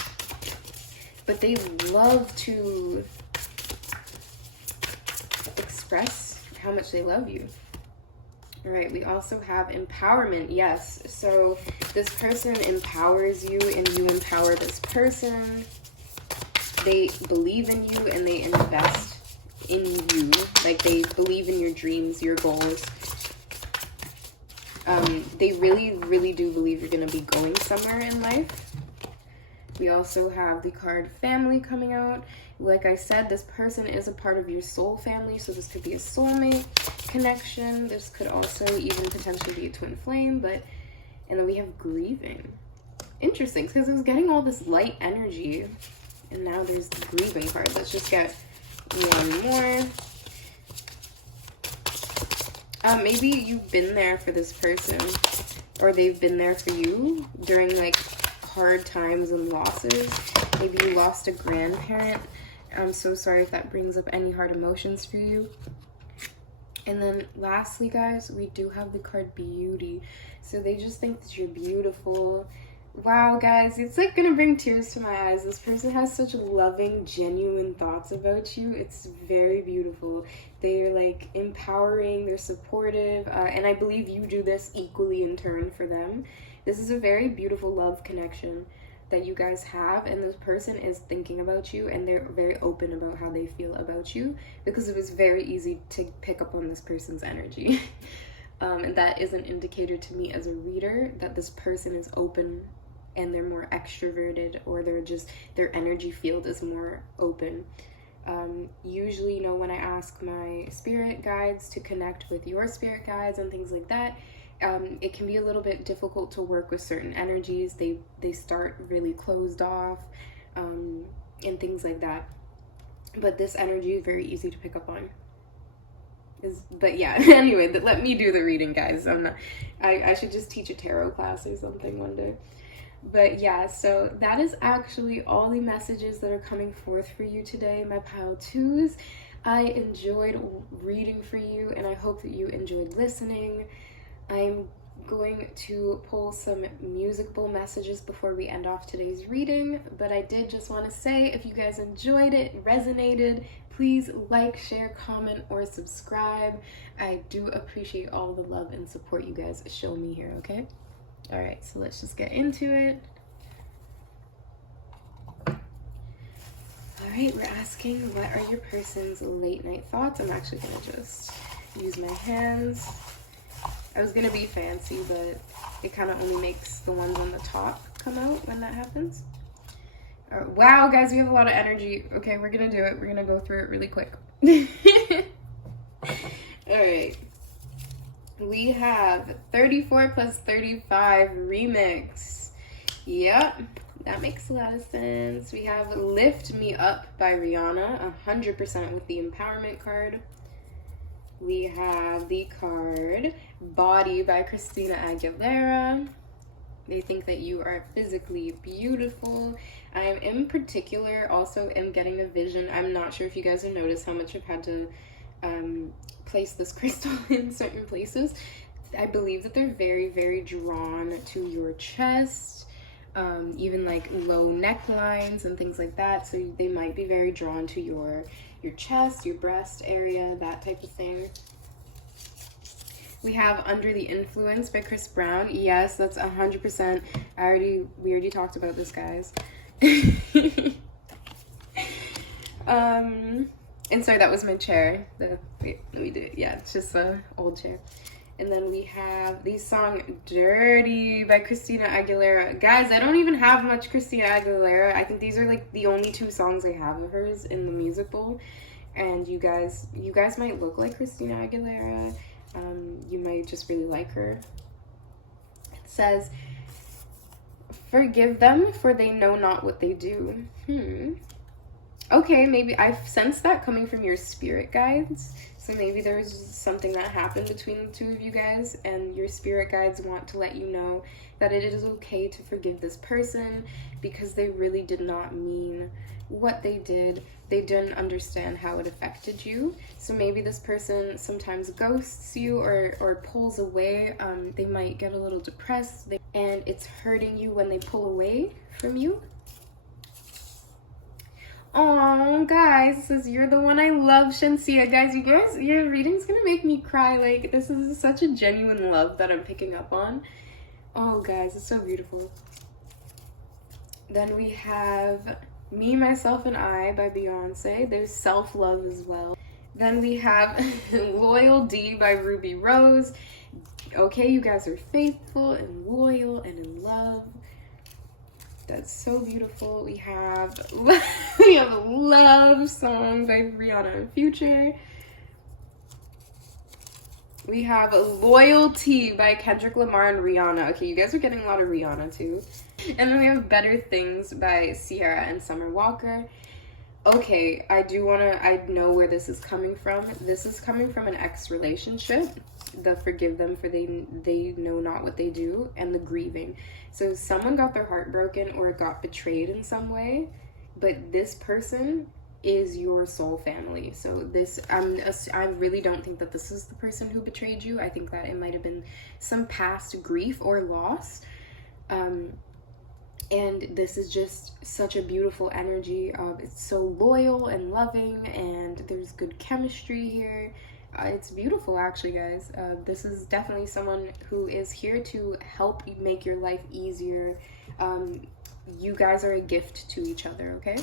But they love to express how much they love you. All right, we also have empowerment. Yes, so this person empowers you and you empower this person. They believe in you and they invest in you. Like, they believe in your dreams, your goals. They really, really do believe you're going to be going somewhere in life. We also have the card family coming out. Like I said, this person is a part of your soul family, so this could be a soulmate connection. This could also even potentially be a twin flame. And then we have grieving. Interesting, because I was getting all this light energy, and now there's the grieving card. Let's just get one more. Maybe you've been there for this person, or they've been there for you during like hard times and losses. Maybe you lost a grandparent. I'm so sorry if that brings up any hard emotions for you. And then lastly, guys, we do have the card beauty. So they just think that you're beautiful. Wow, guys, it's like gonna bring tears to my eyes. This person has such loving, genuine thoughts about you. It's very beautiful. They're like empowering, they're supportive, and I believe you do this equally in turn for them. This is a very beautiful love connection that you guys have, and this person is thinking about you, and they're very open about how they feel about you, because it was very easy to pick up on this person's energy. And that is an indicator to me as a reader that this person is open and they're more extroverted, or their energy field is more open. Usually, when I ask my spirit guides to connect with your spirit guides and things like that, it can be a little bit difficult to work with certain energies. They start really closed off, and things like that. But this energy is very easy to pick up on. But yeah, anyway, let me do the reading, guys. I should just teach a tarot class or something one day. But yeah, so that is actually all the messages that are coming forth for you today, my pile 2s. I enjoyed reading for you, and I hope that you enjoyed listening. I'm going to pull some musical messages before we end off today's reading, but I did just want to say, if you guys enjoyed it, resonated, please like, share, comment, or subscribe. I do appreciate all the love and support you guys show me here, okay? All right, so let's just get into it. All right, we're asking, what are your person's late night thoughts? I'm actually gonna just use my hands. I was gonna be fancy, but it kind of only makes the ones on the top come out when that happens. Wow, guys, we have a lot of energy. Okay, we're gonna do it. We're gonna go through it really quick. All right. We have 34 plus 35 remix. Yep, that makes a lot of sense. We have Lift Me Up by Rihanna, 100% with the empowerment card. We have the card Body by Christina Aguilera. They think that you are physically beautiful. I am in particular also am getting a vision. I'm not sure if you guys have noticed how much I've had to place this crystal in certain places. I believe that they're very, very drawn to your chest, even like low necklines and things like that. So they might be very drawn to your chest, your breast area, that type of thing. We have Under the Influence by Chris Brown. Yes, that's 100%. We already talked about this, guys. And sorry, that was my chair. Wait, let me do it. Yeah, it's just an old chair. And then we have the song Dirty by Christina Aguilera. Guys, I don't even have much Christina Aguilera. I think these are like the only 2 songs I have of hers in the music bowl. And you guys might look like Christina Aguilera. You might just really like her. It says, forgive them for they know not what they do. Okay, maybe I've sensed that coming from your spirit guides. So maybe there's something that happened between the 2 of you guys, and your spirit guides want to let you know that it is okay to forgive this person because they really did not mean what they did. They didn't understand how it affected you. So maybe this person sometimes ghosts you or pulls away. They might get a little depressed, and it's hurting you when they pull away from you. Oh, guys, it says you're the one I love, Shensia. Guys, your reading's gonna make me cry. Like, this is such a genuine love that I'm picking up on. Oh, guys, it's so beautiful. Then we have Me, Myself, and I by Beyonce. There's self-love as well. Then we have Loyal D by Ruby Rose. Okay, you guys are faithful and loyal and in love. That's so beautiful. We have a love song by Rihanna and Future. We have Loyalty by Kendrick Lamar and Rihanna. Okay, you guys are getting a lot of Rihanna too. And then we have Better Things by Sierra and Summer Walker. Okay, I know where this is coming from. This is coming from an ex-relationship. The forgive them for they know not what they do, and the grieving. So someone got their heart broken or got betrayed in some way, but this person is your soul family. So I really don't think that this is the person who betrayed you. I think that it might have been some past grief or loss. And this is just such a beautiful energy. It's so loyal and loving, and there's good chemistry here. It's beautiful, actually, guys. This is definitely someone who is here to help you make your life easier. You guys are a gift to each other, okay?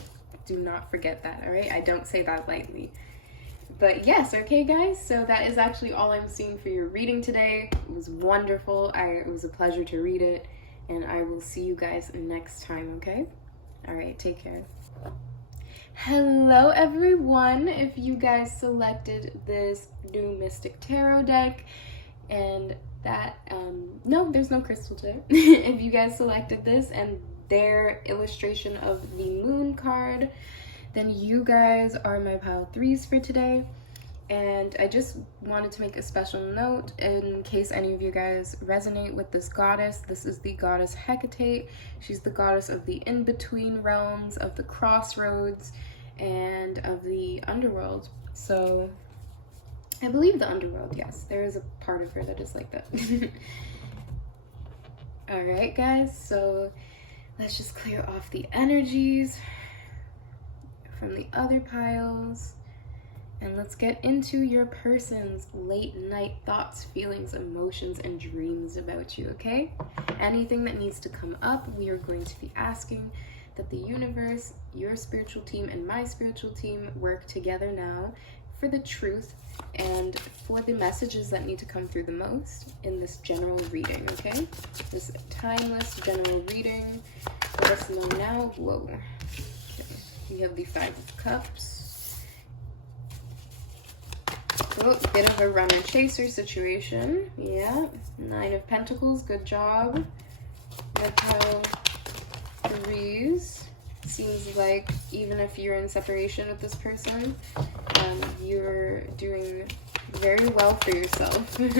Do not forget that, all right? I don't say that lightly. But yes, okay, guys, so that is actually all I'm seeing for your reading today. It was wonderful. It was a pleasure to read it, and I will see you guys next time, okay? All right, take care. Hello, everyone. If you guys selected this new Mystic Tarot deck, and that, no, there's no crystal today. If you guys selected this and their illustration of the moon card, then you guys are my pile 3s for today. And I just wanted to make a special note in case any of you guys resonate with this goddess. This is the goddess Hecate. She's the goddess of the in-between realms, of the crossroads, and of the underworld. So I believe the underworld, yes. There is a part of her that is like that. Alright, guys, so let's just clear off the energies from the other piles. And let's get into your person's late night thoughts, feelings, emotions, and dreams about you, okay? Anything that needs to come up, we are going to be asking that the universe, your spiritual team, and my spiritual team work together now for the truth and for the messages that need to come through the most in this general reading, okay? This timeless general reading. Let us know now. Whoa. Okay. We have the Five of Cups. Oh, bit of a runner-chaser situation. Yeah. Nine of Pentacles. Good job. Red threes. Seems like even if you're in separation with this person, you're doing very well for yourself. And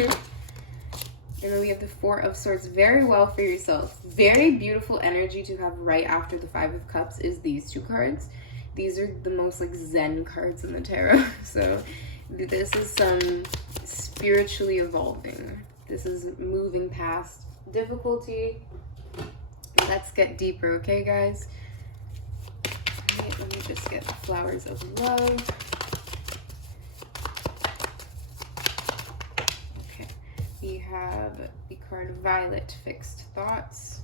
then we have the Four of Swords. Very well for yourself. Very beautiful energy to have right after the Five of Cups is these two cards. These are the most like Zen cards in the tarot. So this is some spiritually evolving. This is moving past difficulty. Let's get deeper, okay, guys? Right, let me just get Flowers of Love. Okay, we have the card Violet, Fixed Thoughts.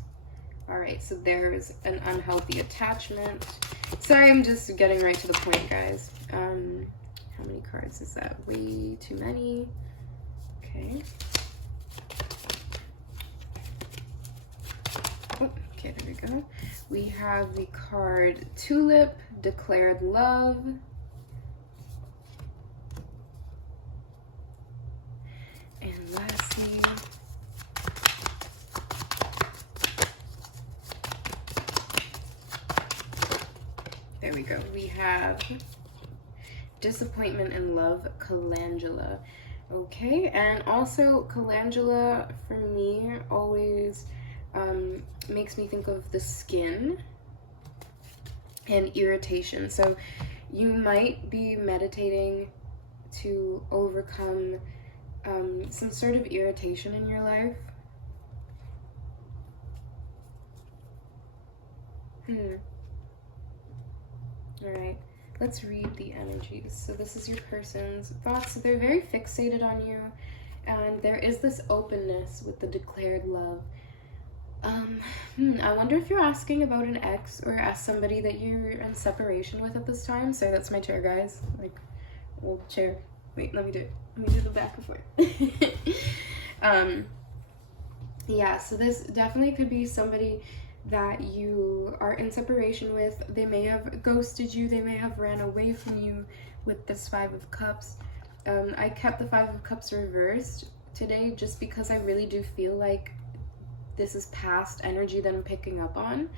All right, so there's an unhealthy attachment. Sorry, I'm just getting right to the point, guys. How many cards is that? Way too many. Okay. Oh, okay, there we go. We have the card Tulip, Declared Love. And lastly, there we go. We have Disappointment in Love, Calendula. Okay, and also calendula for me always makes me think of the skin and irritation. So you might be meditating to overcome some sort of irritation in your life. All right. Let's read the energies. So this is your person's thoughts. So they're very fixated on you, and there is this openness with the declared love. I wonder if you're asking about an ex or ask somebody that you're in separation with at this time. So that's my chair, guys. Like, old chair. Wait, let me do it. Let me do the back and forth. Yeah, so this definitely could be somebody that you are in separation with. They may have ghosted you, they may have ran away from you with this Five of Cups. I kept the Five of Cups reversed today just because I really do feel like this is past energy that I'm picking up on.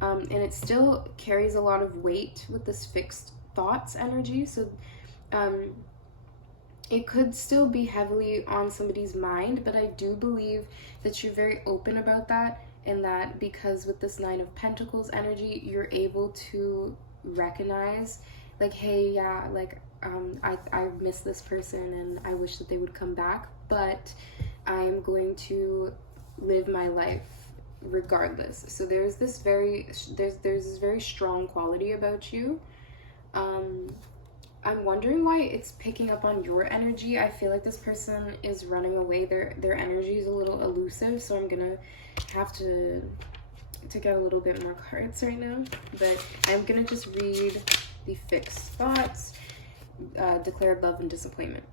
And it still carries a lot of weight with this fixed thoughts energy. So it could still be heavily on somebody's mind, but I do believe that you're very open about that. And that because with this Nine of Pentacles energy, you're able to recognize like, hey, yeah, like I miss this person and I wish that they would come back, but I'm going to live my life regardless. So there's this very strong quality about you. I'm wondering why it's picking up on your energy. I feel like this person is running away. Their energy is a little elusive, so I'm gonna have to get a little bit more cards right now. But I'm gonna just read the fixed thoughts, declared love, and disappointment.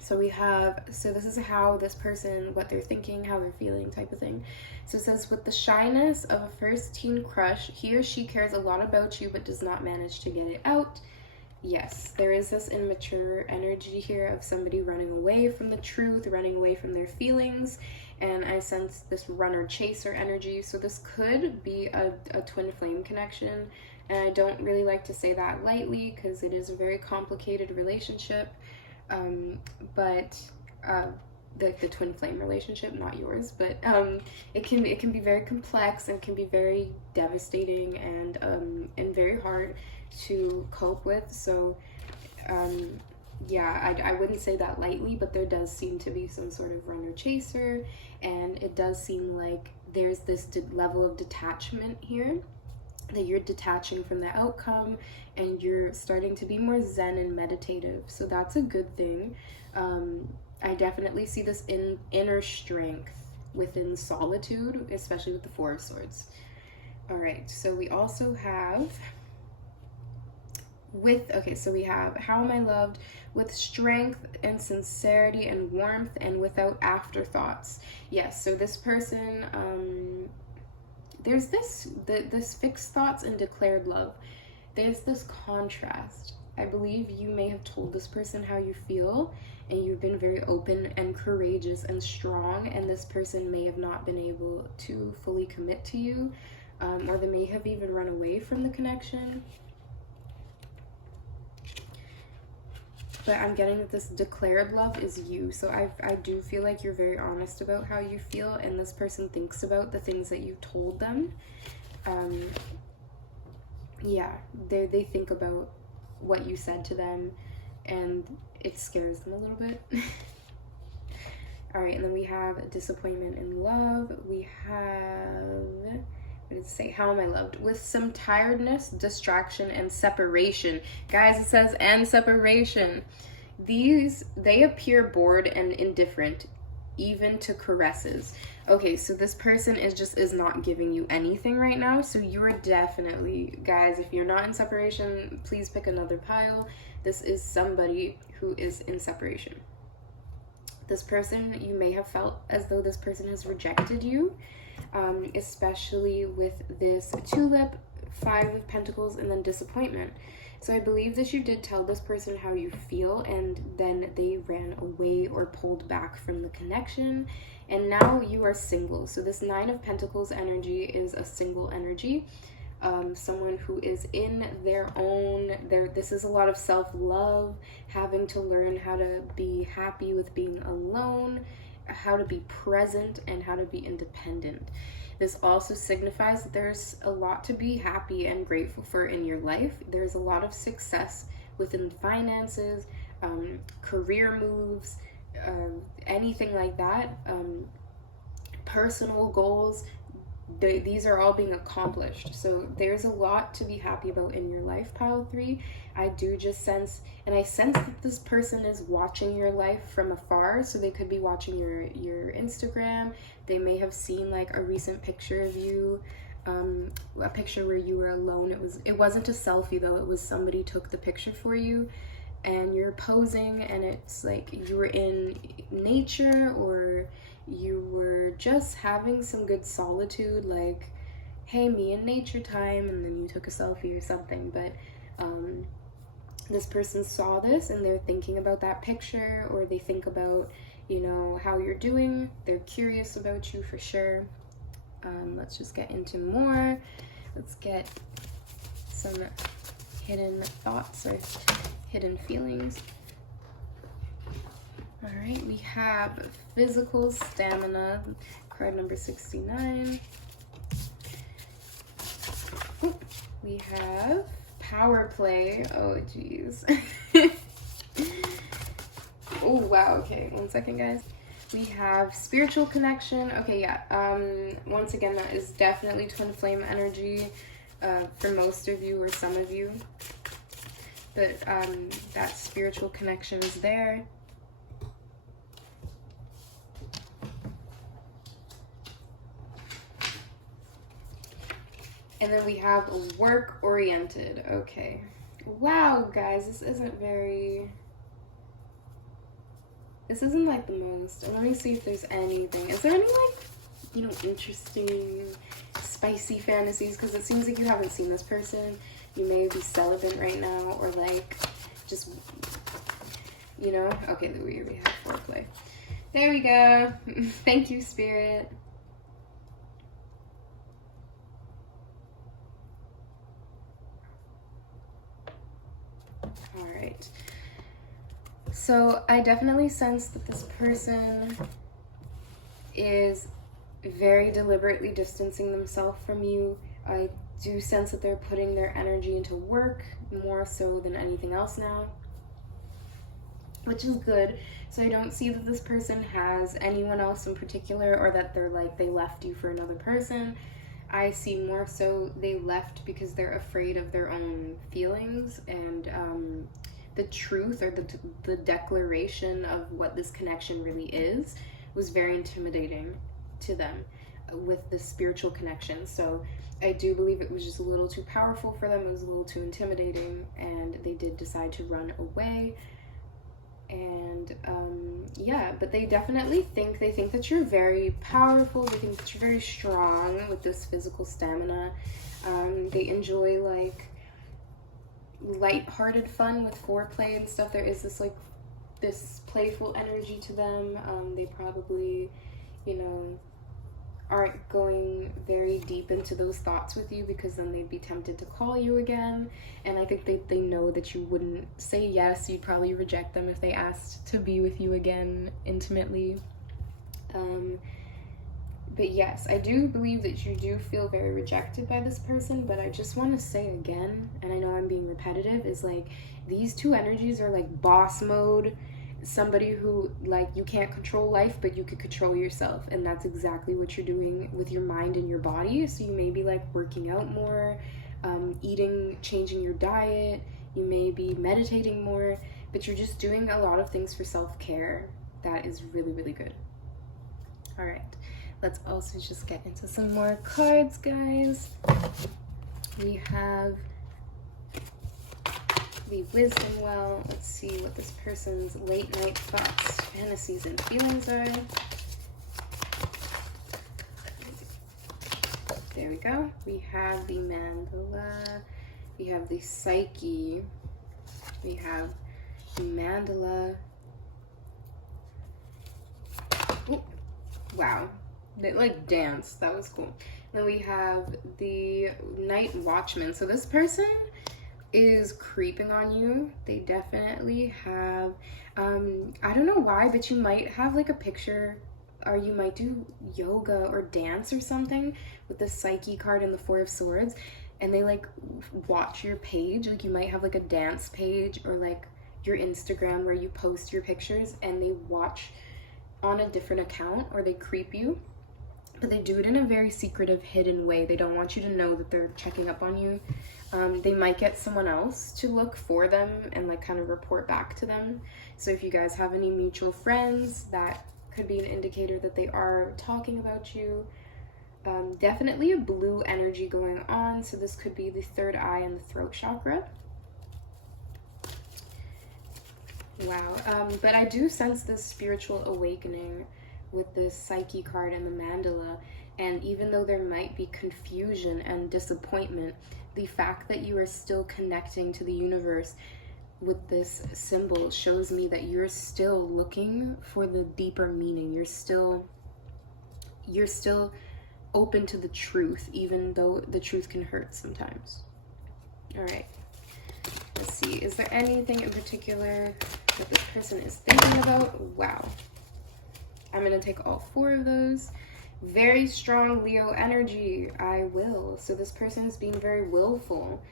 So we have, so this is how this person, what they're thinking, how they're feeling, type of thing. So it says, with the shyness of a first teen crush, he or she cares a lot about you but does not manage to get it out. Yes, there is this immature energy here of somebody running away from the truth, running away from their feelings, and I sense this runner-chaser energy. So this could be a twin flame connection, and I don't really like to say that lightly because it is a very complicated relationship, but the twin flame relationship, not yours, but it can be very complex and can be very devastating and very hard to cope with. So Yeah, I wouldn't say that lightly, but there does seem to be some sort of runner chaser, and it does seem like there's this level of detachment here, that you're detaching from the outcome and you're starting to be more zen and meditative. So that's a good thing. I definitely see this inner strength within solitude, especially with the Four of Swords. All right, so we also have so we have, how am I loved? With strength and sincerity and warmth and without afterthoughts. Yes, so this person, there's this fixed thoughts and declared love. There's this contrast. I believe you may have told this person how you feel, and you've been very open and courageous and strong, and this person may have not been able to fully commit to you, or they may have even run away from the connection. But I'm getting that this declared love is you. So I do feel like you're very honest about how you feel, and this person thinks about the things that you told them. Yeah, they think about what you said to them, and it scares them a little bit. All right, and then we have disappointment in love. We have, what did it say? How am I loved? With some tiredness, distraction, and separation. Guys, it says, and separation. They appear bored and indifferent, even to caresses. Okay, so this person is not giving you anything right now. So you are definitely, guys, if you're not in separation, please pick another pile. This is somebody who is in separation. This person, you may have felt as though this person has rejected you, especially with this tulip, Five of Pentacles, and then disappointment. So I believe that you did tell this person how you feel, and then they ran away or pulled back from the connection, and now you are single. So this Nine of Pentacles energy is a single energy. Someone who is in their own, this is a lot of self-love, having to learn how to be happy with being alone, how to be present, and how to be independent. This also signifies that there's a lot to be happy and grateful for in your life. There's a lot of success within finances, career moves, anything like that, personal goals. These are all being accomplished. So there's a lot to be happy about in your life, pile 3. I do just sense, and I sense that this person is watching your life from afar. So they could be watching your Instagram. They may have seen like a recent picture of you, a picture where you were alone. It wasn't a selfie though. It was somebody took the picture for you, and you're posing, and it's like you were in nature, or you were just having some good solitude, like, hey, me in nature time, and then you took a selfie or something. But this person saw this, and they're thinking about that picture, or they think about, you know, how you're doing. They're curious about you for sure. Let's just get into more. Let's get some hidden thoughts or hidden feelings. All right, we have physical stamina, card number 69. Ooh, we have power play. Oh, geez. Oh, wow. Okay, one second, guys. We have spiritual connection. Okay, yeah. Once again, that is definitely twin flame energy for most of you or some of you. But that spiritual connection is there. And then we have work-oriented. Okay. Wow, guys, this isn't like the most. And let me see if there's anything. Is there any, like, you know, interesting, spicy fantasies? Because it seems like you haven't seen this person. You may be celibate right now, or, like, just, you know. Okay, we have foreplay. There we go. Thank you, Spirit. All right. So I definitely sense that this person is very deliberately distancing themselves from you. I do sense that they're putting their energy into work more so than anything else now. which is good. So I don't see that this person has anyone else in particular, or that they're like, they left you for another person. I see more so they left because they're afraid of their own feelings, and the truth, or the declaration of what this connection really is, was very intimidating to them with the spiritual connection. So I do believe it was just a little too powerful for them. It was a little too intimidating, and they did decide to run away. And yeah, but they definitely think that you're very powerful. They think that you're very strong with this physical stamina. They enjoy like light-hearted fun with foreplay and stuff. There is this like this playful energy to them. They probably, you know, aren't going very deep into those thoughts with you, because then they'd be tempted to call you again. And I think they know that you wouldn't say yes. You'd probably reject them if they asked to be with you again intimately. But yes, I do believe that you do feel very rejected by this person. But I just want to say again, and I know I'm being repetitive, is like these two energies are like boss mode. Somebody who, like, you can't control life, but you could control yourself, and that's exactly what you're doing with your mind and your body. So you may be like working out more, eating, changing your diet, you may be meditating more, but you're just doing a lot of things for self-care. That is really, really good. All right, let's also just get into some more cards, guys. We have the wisdom well. Let's see what this person's late night thoughts, fantasies, and feelings are. There we go. We have the mandala. We have the psyche. We have the mandala. Ooh, wow. They like danced. That was cool. Then we have the night watchman. So this person is creeping on you. They definitely have, I don't know why, but you might have like a picture, or you might do yoga or dance or something with the Psyche card and the Four of Swords, and they like watch your page. Like you might have like a dance page, or like your Instagram where you post your pictures, and they watch on a different account, or they creep you. But they do it in a very secretive, hidden way. They don't want you to know that they're checking up on you. They might get someone else to look for them and like kind of report back to them. So if you guys have any mutual friends, that could be an indicator that they are talking about you. Definitely a blue energy going on. So this could be the third eye and the throat chakra. Wow. But I do sense this spiritual awakening with this Psyche card and the mandala. And even though there might be confusion and disappointment, the fact that you are still connecting to the universe with this symbol shows me that you're still looking for the deeper meaning. You're still open to the truth, even though the truth can hurt sometimes. All right. Let's see. Is there anything in particular that this person is thinking about? Wow. I'm going to take all four of those. Very strong Leo energy. I will. So this person is being very willful.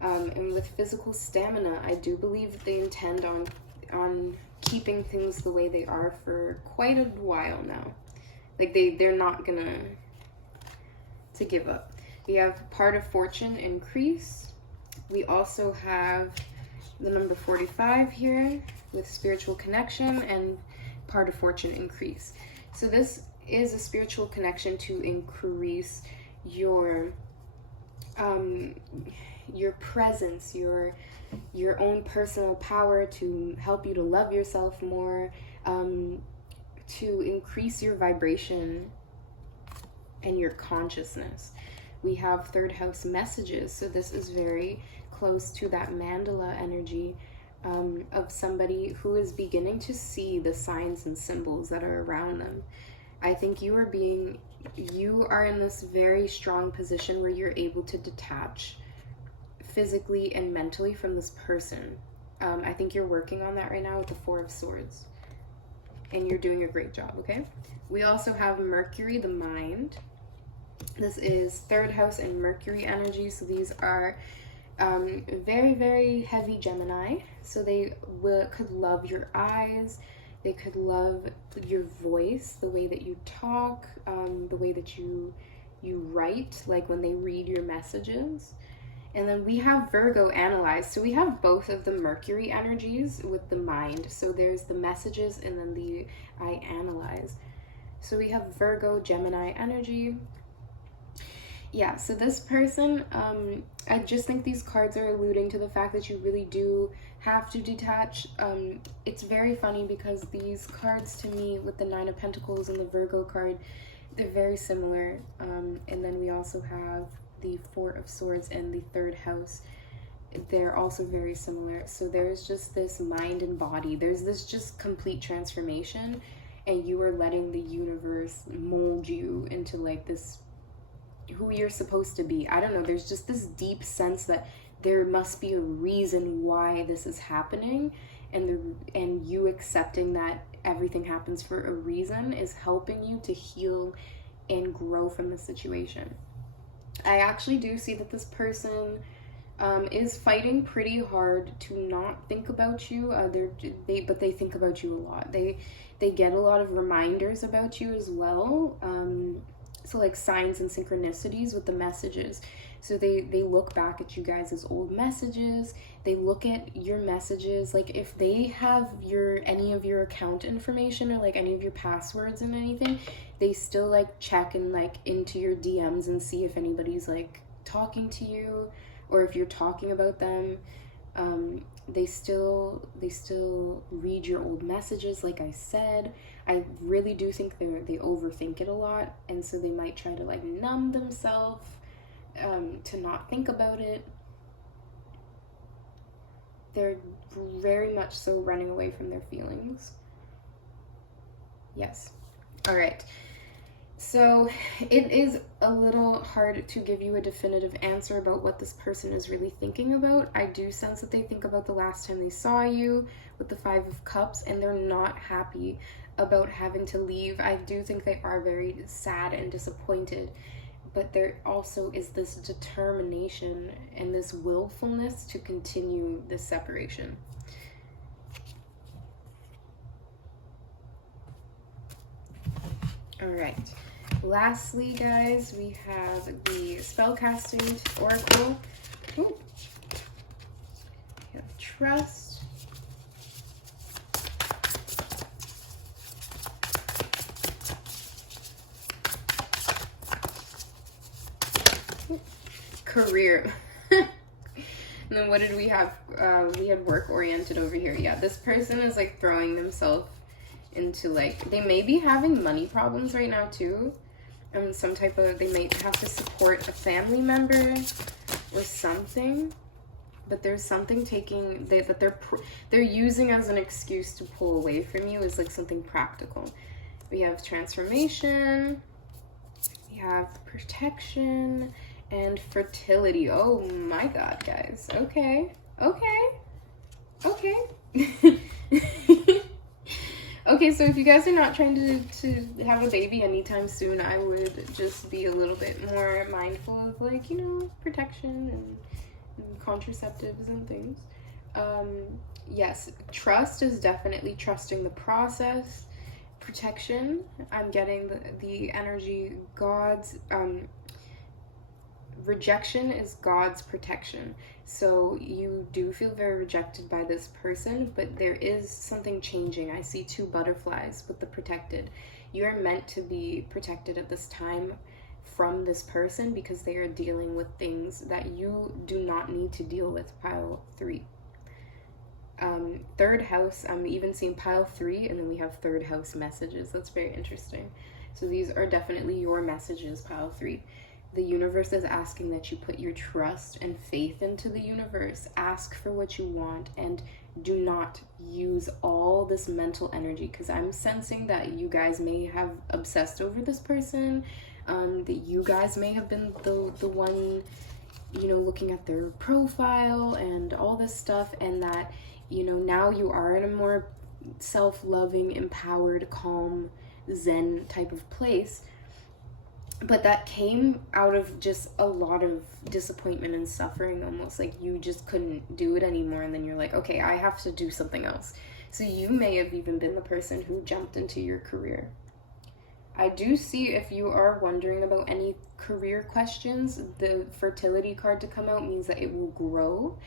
And with physical stamina, I do believe that they intend on keeping things the way they are for quite a while now. Like they're not gonna to give up. We have part of fortune increase. We also have the number 45 here with spiritual connection and part of fortune increase. So this is a spiritual connection to increase your presence, your own personal power, to help you to love yourself more, to increase your vibration and your consciousness. We have third house messages, so this is very close to that mandala energy of somebody who is beginning to see the signs and symbols that are around them. I think you are in this very strong position where you're able to detach physically and mentally from this person. I think you're working on that right now with the Four of Swords, and you're doing a great job, okay? We also have Mercury, the mind. This is third house and Mercury energy, so these are Very, very heavy Gemini. So they could love your eyes. They could love your voice, the way that you talk, the way that you write, like when they read your messages. And then we have Virgo analyzed. So we have both of the Mercury energies with the mind. So there's the messages and then the I analyze. So we have Virgo, Gemini energy. Yeah, so this person, I just think these cards are alluding to the fact that you really do have to detach. It's very funny because these cards to me, with the Nine of Pentacles and the Virgo card, they're very similar. And then we also have the Four of Swords and the third house. They're also very similar. So there's just this mind and body. There's this just complete transformation, and you are letting the universe mold you into like this, who you're supposed to be. I don't know, there's just this deep sense that there must be a reason why this is happening, and you accepting that everything happens for a reason is helping you to heal and grow from the situation. I actually do see that this person is fighting pretty hard to not think about you. But they think about you a lot. They get a lot of reminders about you as well. So like signs and synchronicities with the messages. So they look back at you guys' old messages. They look at your messages. Like if they have any of your account information or like any of your passwords and anything, they still like check and like into your DMs and see if anybody's like talking to you or if you're talking about them. They still read your old messages, like I said. I really do think they overthink it a lot, and so they might try to like numb themselves to not think about it. They're very much so running away from their feelings. Yes. All right. So it is a little hard to give you a definitive answer about what this person is really thinking about. I do sense that they think about the last time they saw you with the Five of Cups, and they're not happy about having to leave. I do think they are very sad and disappointed, but there also is this determination and this willfulness to continue this separation. All right. Lastly, guys, we have the spellcasting oracle. Ooh. We have trust. Ooh. Career. And then what did we have? We had work oriented over here. Yeah, this person is like throwing themselves into like, they may be having money problems right now too. Some type of, they might have to support a family member or something, but there's something that they're using as an excuse to pull away from you, is like something practical. We have transformation, we have protection, and fertility. Oh my god, guys. Okay. Okay, so if you guys are not trying to have a baby anytime soon, I would just be a little bit more mindful of, like, you know, protection and contraceptives and things. Yes, trust is definitely trusting the process. Protection, I'm getting the energy God's, rejection is God's protection. So you do feel very rejected by this person, but there is something changing. I see two butterflies with the protected. You are meant to be protected at this time from this person because they are dealing with things that you do not need to deal with. Pile 3. Third house, I'm even seeing pile 3, and then we have third house messages. That's very interesting. So these are definitely your messages, pile 3. The universe is asking that you put your trust and faith into the universe. Ask for what you want and do not use all this mental energy, because I'm sensing that you guys may have obsessed over this person, that you guys may have been the one, you know, looking at their profile and all this stuff, and that, you know, now you are in a more self-loving, empowered, calm, zen type of place. but that came out of just a lot of disappointment and suffering, almost like you just couldn't do it anymore, and then you're like, okay, I have to do something else. So you may have even been the person who jumped into your career. I do see, if you are wondering about any career questions, the fertility card to come out means that it will grow,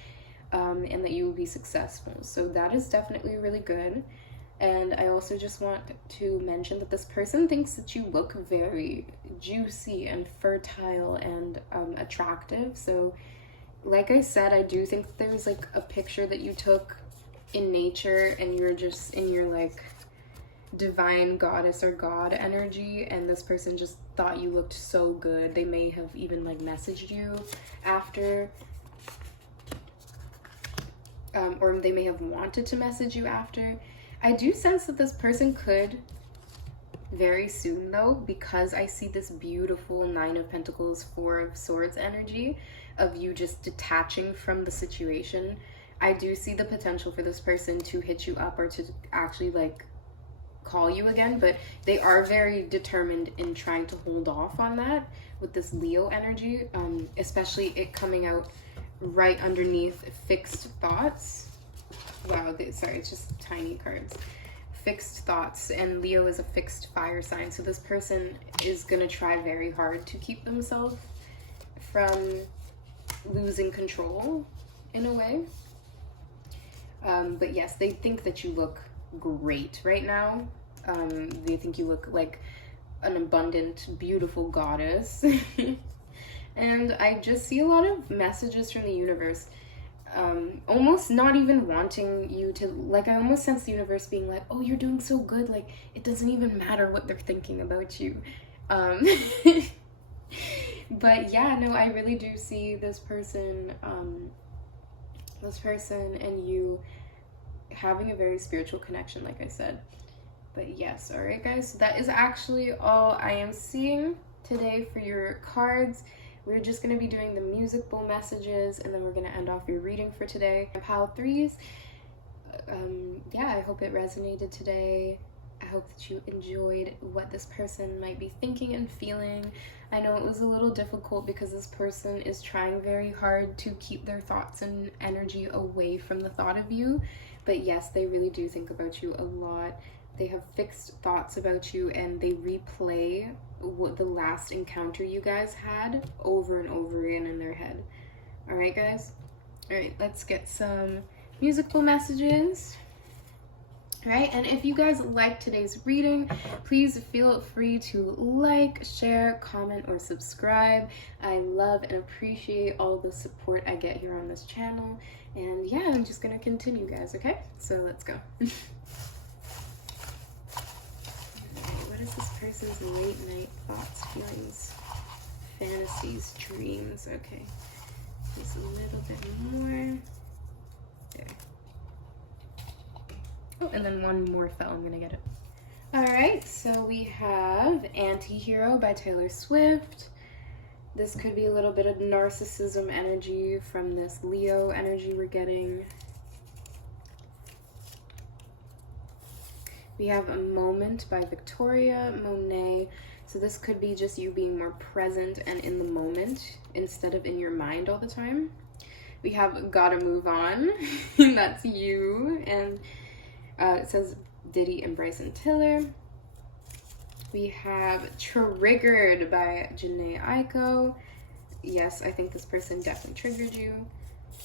and that you will be successful. So that is definitely really good. And I also just want to mention that this person thinks that you look very juicy and fertile and attractive. So, like I said, I do think that there's like a picture that you took in nature and you're just in your like divine goddess or god energy, and this person just thought you looked so good. They may have even like messaged you after, or they may have wanted to message you after. I do sense that this person could very soon though, because I see this beautiful Nine of Pentacles, Four of Swords energy of you just detaching from the situation. I do see the potential for this person to hit you up or to actually like call you again, but they are very determined in trying to hold off on that with this Leo energy, especially it coming out right underneath fixed thoughts. Wow, sorry, it's just tiny cards. Fixed thoughts, and Leo is a fixed fire sign, so this person is gonna try very hard to keep themselves from losing control in a way. But yes, they think that you look great right now. They think you look like an abundant, beautiful goddess. And I just see a lot of messages from the universe, almost not even wanting you to, like, I almost sense the universe being like, oh, you're doing so good, like, it doesn't even matter what they're thinking about you. But yeah, no, I really do see this person and you having a very spiritual connection, like I said. But yes, all right, guys, so that is actually all I am seeing today for your cards. We're just going to be doing the music bowl messages, and then we're going to end off your reading for today. Pile threes. Yeah, I hope it resonated today. I hope that you enjoyed what this person might be thinking and feeling. I know it was a little difficult because this person is trying very hard to keep their thoughts and energy away from the thought of you. But yes, they really do think about you a lot. They have fixed thoughts about you, and they replay what the last encounter you guys had over and over again in their head. All right, guys? All right, let's get some musical messages. All right, and if you guys like today's reading, please feel free to like, share, comment, or subscribe. I love and appreciate all the support I get here on this channel. And yeah, I'm just gonna continue, guys, okay? So let's go. What is this person's late night thoughts, feelings, fantasies, dreams? Okay, just a little bit more. There. Oh, and then one more fell. I'm gonna get it. All right, so we have Anti-Hero by Taylor Swift. This could be a little bit of narcissism energy from this Leo energy we're getting. We have A Moment by Victoria Monet. So this could be just you being more present and in the moment instead of in your mind all the time. We have Gotta Move On. That's you. And it says Diddy and Bryson Tiller. We have Triggered by Janae Aiko. Yes, I think this person definitely triggered you.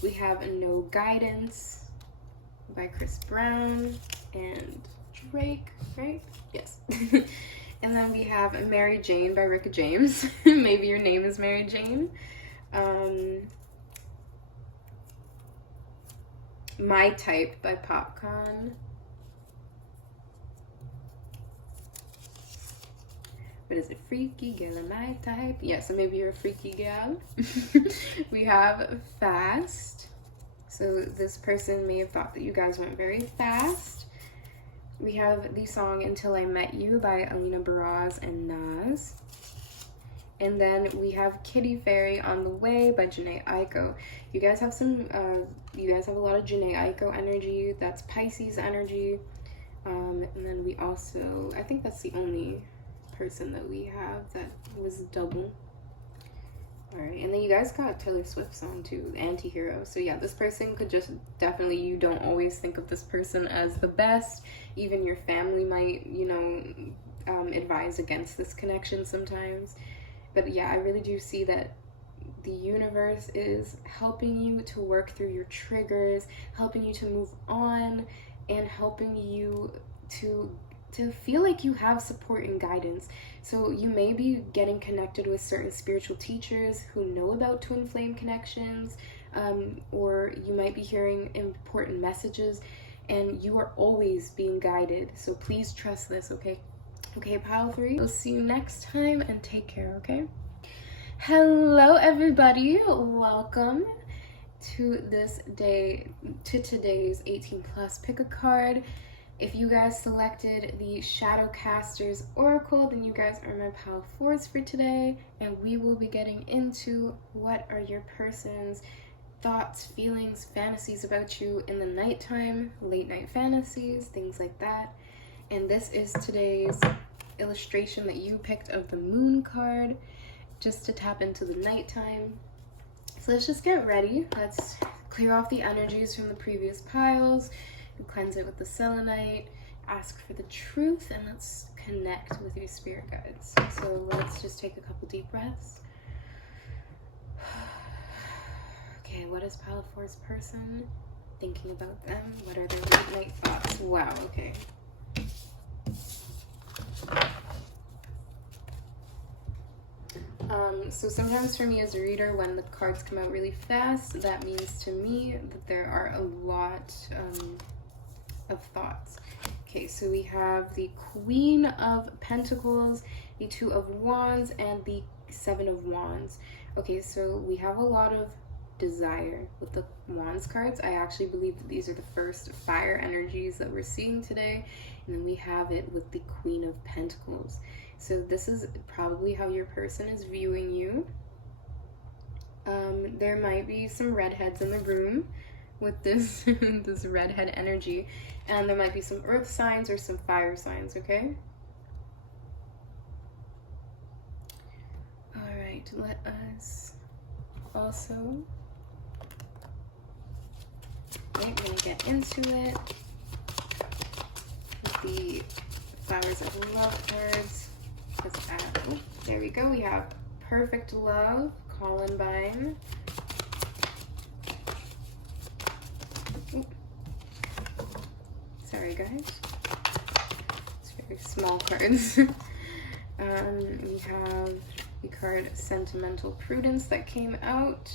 We have No Guidance by Chris Brown and Drake, right? Yes. And then we have Mary Jane by Rick James. Maybe your name is Mary Jane. My Type by Popcorn. What is it? Freaky girl, my type. Yeah, so maybe you're a freaky gal. We have Fast. So this person may have thought that you guys went very fast. We have the song Until I Met You by Alina Baraz and Nas. And then we have Kitty Fairy on the Way by Janae Aiko. You guys have a lot of Janae Aiko energy. That's Pisces energy. And then we also, I think that's the only person that we have that was double. All right, and then you guys got Taylor Swift song too, Anti-Hero. So yeah, this person could just definitely, you don't always think of this person as the best. Even your family might, you know, advise against this connection sometimes. But yeah, I really do see that the universe is helping you to work through your triggers, helping you to move on, and helping you to feel like you have support and guidance. So you may be getting connected with certain spiritual teachers who know about twin flame connections, or you might be hearing important messages, and you are always being guided. So please trust this, okay? Okay, pile 3. We'll see you next time, and take care, okay? Hello, everybody. Welcome to today's 18 plus pick a card. If you guys selected the Shadowcasters Oracle, then you guys are my pile 4s for today, and we will be getting into what are your person's thoughts, feelings, fantasies about you in the nighttime, late night fantasies, things like that. And this is today's illustration that you picked of the Moon card, just to tap into the nighttime. So let's just get ready. Let's clear off the energies from the previous piles, cleanse it with the selenite, ask for the truth, and let's connect with your spirit guides. So let's just take a couple deep breaths. Okay, what is pile 4's person thinking about them? What are their late night thoughts? Wow, okay. So sometimes for me as a reader, when the cards come out really fast, that means to me that there are a lot of thoughts. Okay, so we have the Queen of Pentacles, the 2 of Wands, and the 7 of Wands. Okay, so we have a lot of desire with the Wands cards. I actually believe that these are the first fire energies that we're seeing today. And then we have it with the Queen of Pentacles. So this is probably how your person is viewing you. There might be some redheads in the room with this this redhead energy, and there might be some earth signs or some fire signs, okay? All right, let us also, okay, I'm gonna get into it with the Flowers of Love cards. Oh, there we go. We have Perfect Love, Columbine. Ooh. Sorry, guys. It's very small cards. We have the card Sentimental Prudence that came out.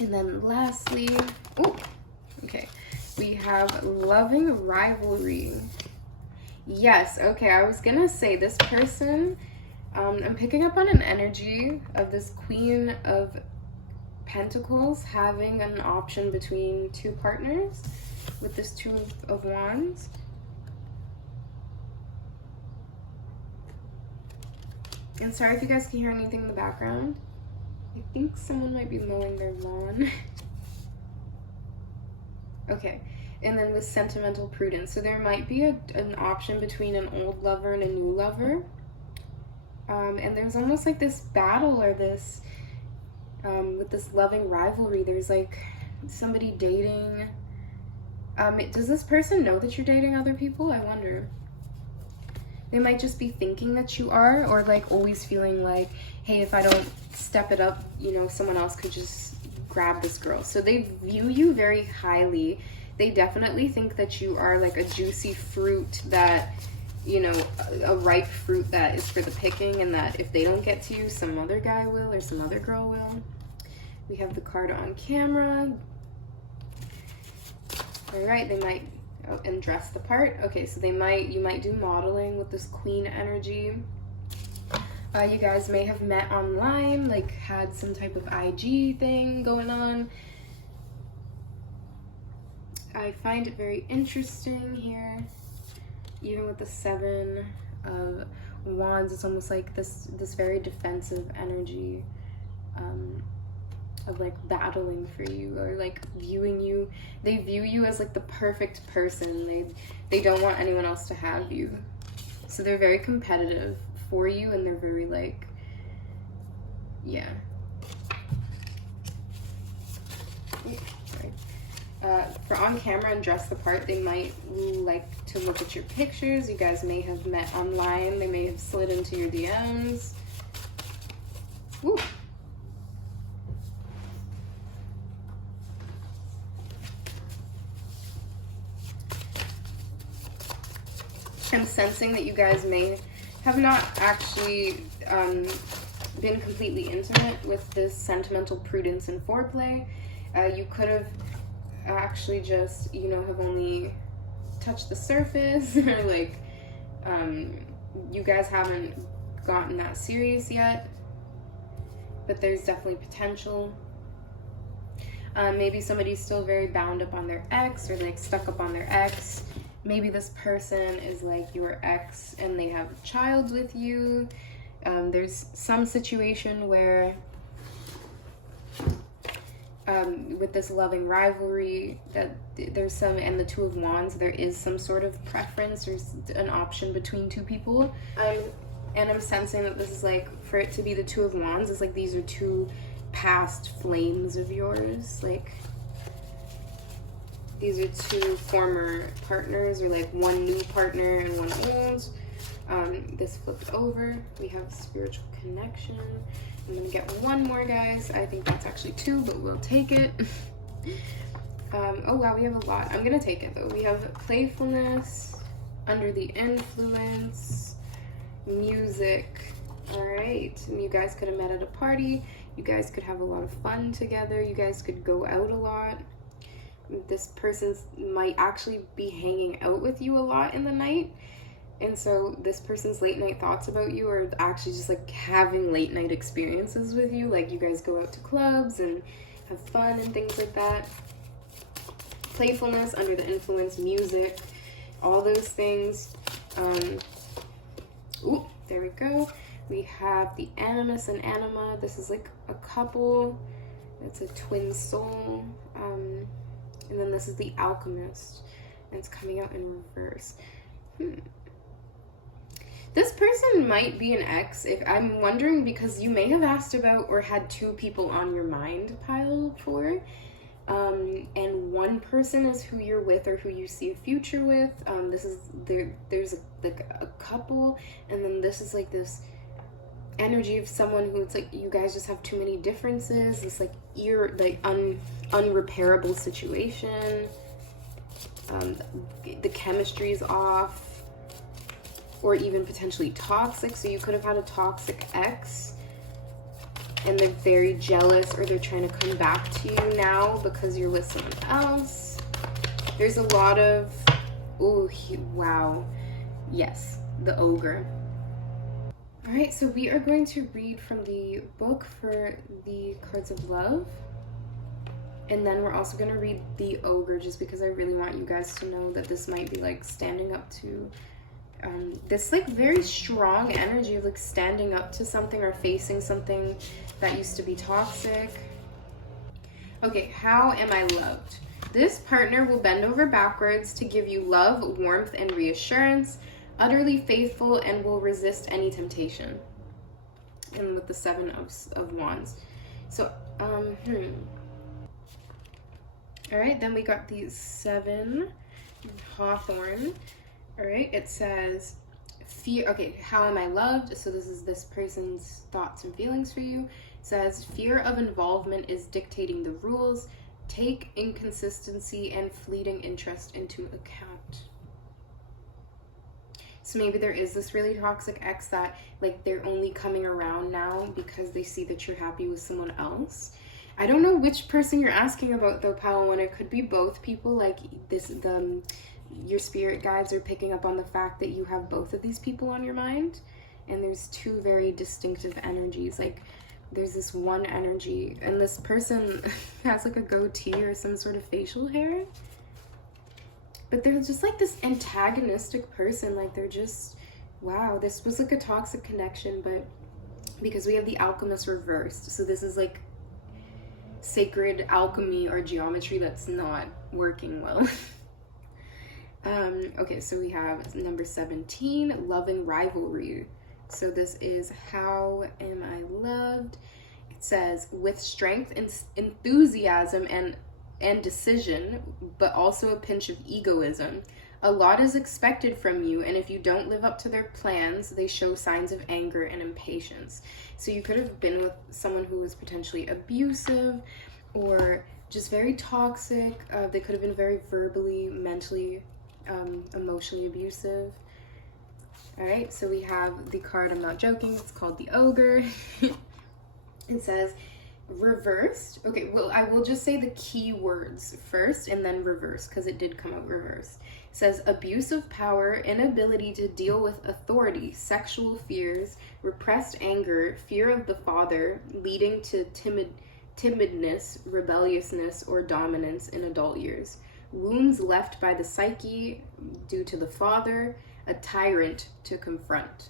And then lastly, oh, okay, we have Loving Rivalry. Yes, okay, I was gonna say this person, I'm picking up on an energy of this Queen of Pentacles having an option between 2 partners with this 2 of Wands. And sorry if you guys can hear anything in the background. I think someone might be mowing their lawn. Okay, and then with Sentimental Prudence. So there might be an option between an old lover and a new lover. And there's almost like this battle or this, with this loving rivalry. There's like somebody dating. Does this person know that you're dating other people? I wonder. They might just be thinking that you are, or like always feeling like, hey, if I don't step it up, you know, someone else could just grab this girl. So they view you very highly. They definitely think that you are like a juicy fruit that, you know, a ripe fruit that is for the picking, and that if they don't get to you, some other guy will or some other girl will. We have the card on camera. All right, they might, oh, and dress the part. Okay, so you might do modeling with this queen energy. You guys may have met online, like had some type of IG thing going on. I find it very interesting here. Even with the 7 of Wands, it's almost like this very defensive energy. of like battling for you, or like viewing you. They view you as like the perfect person. They don't want anyone else to have you. So they're very competitive for you, and they're very like, yeah. Sorry. For on camera and dress the part, they might like to look at your pictures. You guys may have met online. They may have slid into your DMs. Woo. I'm sensing that you guys may have not actually been completely intimate with this sentimental prudence and foreplay. You could have actually just, you know, have only touched the surface, or like you guys haven't gotten that serious yet, but there's definitely potential. Maybe somebody's still very bound up on their ex, or like stuck up on their ex. Maybe this person is like your ex and they have a child with you. There's some situation where with this loving rivalry that there's some, and the Two of Wands, there is some sort of preference. There's an option between two people. And I'm sensing that this is like, for it to be the Two of Wands, it's like these are two past flames of yours. Like, these are two former partners, or like one new partner and one old. This flipped over. We have spiritual connection. I'm gonna get one more, guys. I think that's actually two, but we'll take it. Oh wow, we have a lot. I'm gonna take it though. We have playfulness, under the influence, music. All right, and you guys could have met at a party. You guys could have a lot of fun together. You guys could go out a lot. This person might actually be hanging out with you a lot in the night. And so this person's late night thoughts about you are actually just like having late night experiences with you. Like you guys go out to clubs and have fun and things like that. Playfulness, under the influence, music, all those things. Ooh, there we go. We have the animus and anima. This is like a couple. It's a twin soul. And then this is the alchemist. And it's coming out in reverse. This person might be an ex. If I'm wondering, because you may have asked about or had two people on your mind pile for. And one person is who you're with or who you see a future with. This is there's like a couple, and then this is like this energy of someone who, it's like you guys just have too many differences. This like unrepairable situation. The chemistry is off, or even potentially toxic. So you could have had a toxic ex, and they're very jealous, or they're trying to come back to you now because you're with someone else. There's a lot of, wow. Yes, the ogre. All right, so we are going to read from the book for the cards of love. And then we're also going to read the ogre, just because I really want you guys to know that this might be like standing up to this like very strong energy of like standing up to something or facing something that used to be toxic. Okay, how am I loved? This partner will bend over backwards to give you love, warmth, and reassurance, utterly faithful, and will resist any temptation. And with the Seven of Wands. So, all right, then we got the 7 Hawthorn. All right, it says, fear. Okay, how am I loved? So this is this person's thoughts and feelings for you. It says, fear of involvement is dictating the rules. Take inconsistency and fleeting interest into account. So maybe there is this really toxic ex that like they're only coming around now because they see that you're happy with someone else. I don't know which person you're asking about though, Palawan. It could be both people. Like this, your spirit guides are picking up on the fact that you have both of these people on your mind, and there's two very distinctive energies. Like there's this one energy, and this person has like a goatee or some sort of facial hair, but they're just like this antagonistic person. Like they're just, wow, this was like a toxic connection, but because we have the alchemist reversed, so this is like sacred alchemy or geometry that's not working well. Okay, so we have number 17, loving rivalry. So this is how am I loved? It says with strength and enthusiasm and decision, but also a pinch of egoism. A lot is expected from you, and if you don't live up to their plans, they show signs of anger and impatience. So you could have been with someone who was potentially abusive or just very toxic. They could have been very verbally, mentally, emotionally abusive. All right, so we have the card, I'm not joking, it's called the Ogre. It says reversed. Okay, well, I will just say the key words first and then reverse, because it did come out reverse. It says abuse of power, inability to deal with authority, sexual fears, repressed anger, fear of the father, leading to timidness, rebelliousness, or dominance in adult years. Wounds left by the psyche due to the father, a tyrant to confront.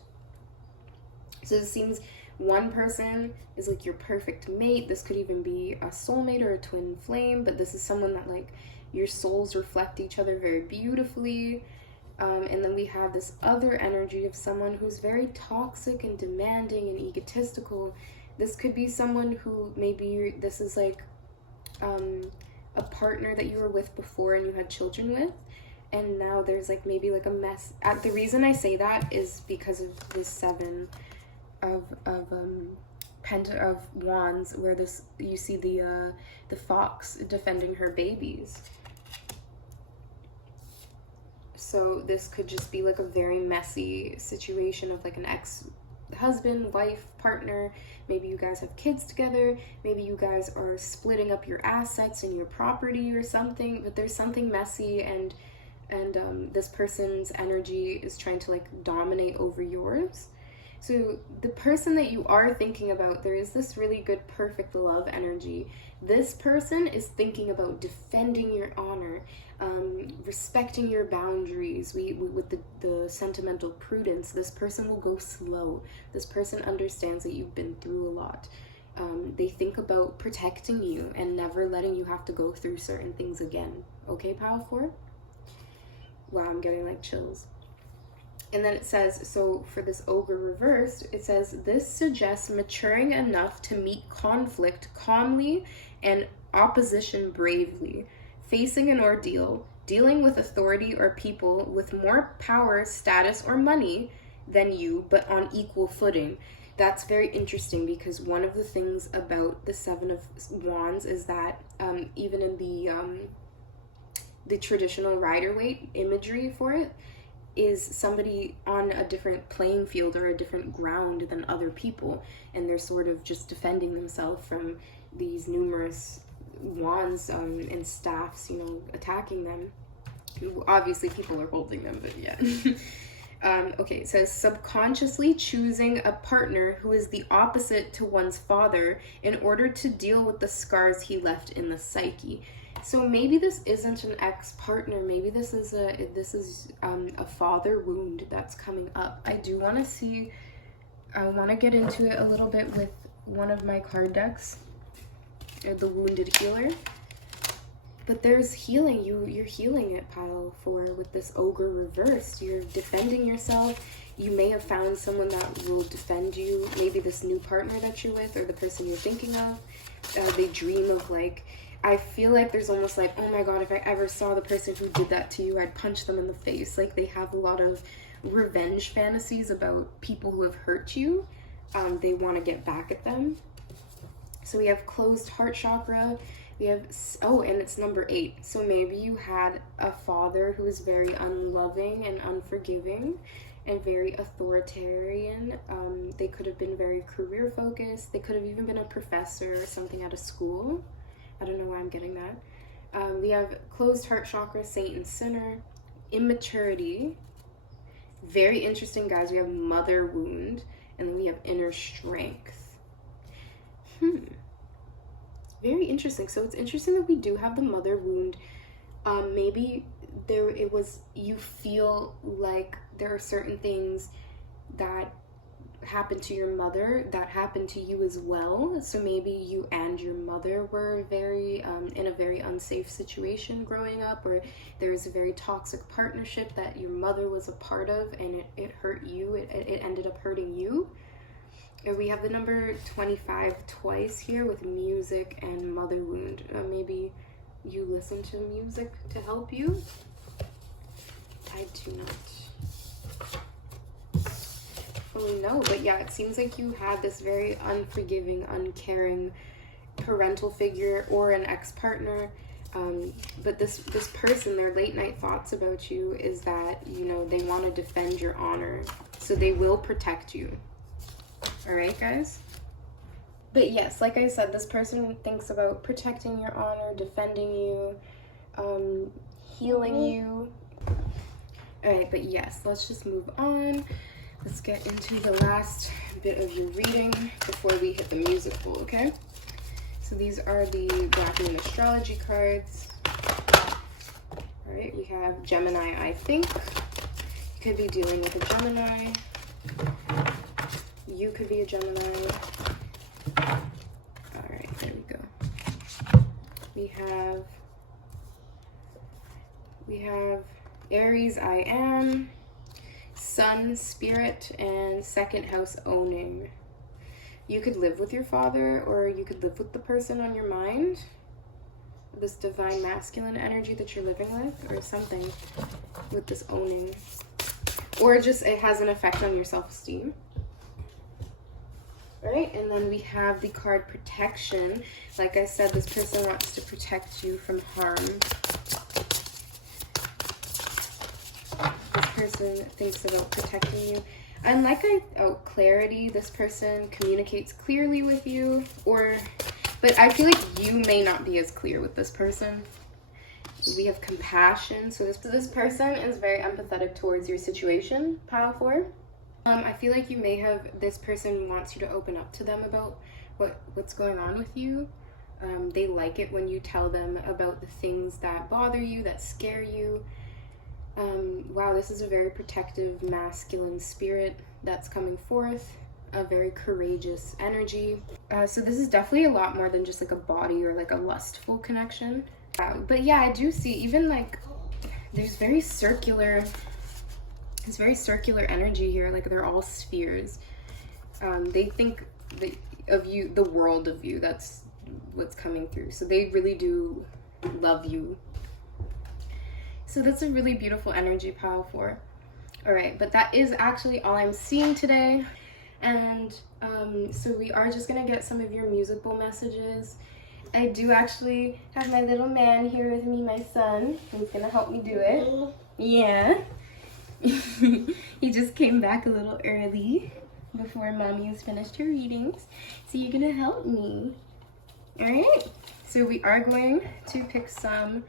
So it seems one person is like your perfect mate. This could even be a soulmate or a twin flame, but this is someone that like your souls reflect each other very beautifully. And then we have this other energy of someone who's very toxic and demanding and egotistical. This could be someone who maybe this is like a partner that you were with before and you had children with, and now there's like maybe like a mess. The reason I say that is because of this 7 of wands, where this you see the fox defending her babies. So this could just be like a very messy situation of like an ex-husband, wife, partner. Maybe you guys have kids together. Maybe you guys are splitting up your assets and your property or something. But there's something messy, and this person's energy is trying to like dominate over yours. So the person that you are thinking about, there is this really good perfect love energy. This person is thinking about defending your honor, respecting your boundaries. With the sentimental prudence, this person will go slow. This person understands that you've been through a lot. They think about protecting you and never letting you have to go through certain things again. Okay, Pile 4? Wow, I'm getting like chills. And then it says, so for this Ogre reversed, it says, this suggests maturing enough to meet conflict calmly and opposition bravely, facing an ordeal, dealing with authority or people with more power, status, or money than you, but on equal footing. That's very interesting, because one of the things about the 7 of Wands is that even in the traditional Rider-Waite imagery for it, is somebody on a different playing field or a different ground than other people, and they're sort of just defending themselves from these numerous wands and staffs, you know, attacking them. Obviously people are holding them, but yeah. Okay, it says subconsciously choosing a partner who is the opposite to one's father in order to deal with the scars he left in the psyche. So maybe this isn't an ex-partner. Maybe this is a father wound that's coming up. I want to get into it a little bit with one of my card decks, the Wounded Healer. But there's healing. You're healing it, Pile 4, with this Ogre reversed. You're defending yourself. You may have found someone that will defend you. Maybe this new partner that you're with, or the person you're thinking of. They dream of like, I feel like there's almost like, oh my god, if I ever saw the person who did that to you, I'd punch them in the face. Like, they have a lot of revenge fantasies about people who have hurt you. They want to get back at them. So we have closed heart chakra. We have, oh, and it's number 8. So maybe you had a father who was very unloving and unforgiving and very authoritarian. They could have been very career focused. They could have even been a professor or something at a school. I don't know why I'm getting that. We have closed heart chakra, saint and sinner, immaturity. Very interesting, guys. We have mother wound, and then we have inner strength. Very interesting. So it's interesting that we do have the mother wound. Maybe you feel like there are certain things that happened to your mother, that happened to you as well. So maybe you and your mother were very in a very unsafe situation growing up, or there was a very toxic partnership that your mother was a part of, and it hurt you. It ended up hurting you. And we have the number 25 twice here with music and mother wound. Maybe you listen to music to help you. I do not fully know, but yeah, it seems like you had this very unforgiving, uncaring parental figure or an ex-partner. But this person, their late night thoughts about you is that, you know, they want to defend your honor, so they will protect you. All right, guys? But yes, like I said, this person thinks about protecting your honor, defending you, healing you. All right, but yes, let's just move on. Let's get into the last bit of your reading before we hit the music bowl, okay? So these are the Black Moon astrology cards. All right, we have Gemini, I think. You could be dealing with a Gemini. You could be a Gemini. All right, there we go. We have Aries, I am, Sun, Spirit, and second house, owning. You could live with your father, or you could live with the person on your mind. This divine masculine energy that you're living with, or something with this owning. Or just it has an effect on your self-esteem. Right, and then we have the card protection. Like I said, this person wants to protect you from harm. This person thinks about protecting you. And like clarity, this person communicates clearly with you, but I feel like you may not be as clear with this person. We have compassion. So this person is very empathetic towards your situation, pile 4. I feel like you may have, this person wants you to open up to them about what's going on with you. They like it when you tell them about the things that bother you, that scare you. Wow, this is a very protective, masculine spirit that's coming forth, a very courageous energy. So this is definitely a lot more than just like a body or like a lustful connection. But yeah, I do see even like there's very circular, it's very circular energy here. Like they're all spheres. They think of you, the world of you. That's what's coming through. So they really do love you. So that's a really beautiful energy, pile 4. All right, but that is actually all I'm seeing today. And so we are just gonna get some of your musical messages. I do actually have my little man here with me, my son. He's gonna help me do it. Yeah. He just came back a little early before mommy has finished her readings. So you're gonna help me. All right, so we are going to pick some.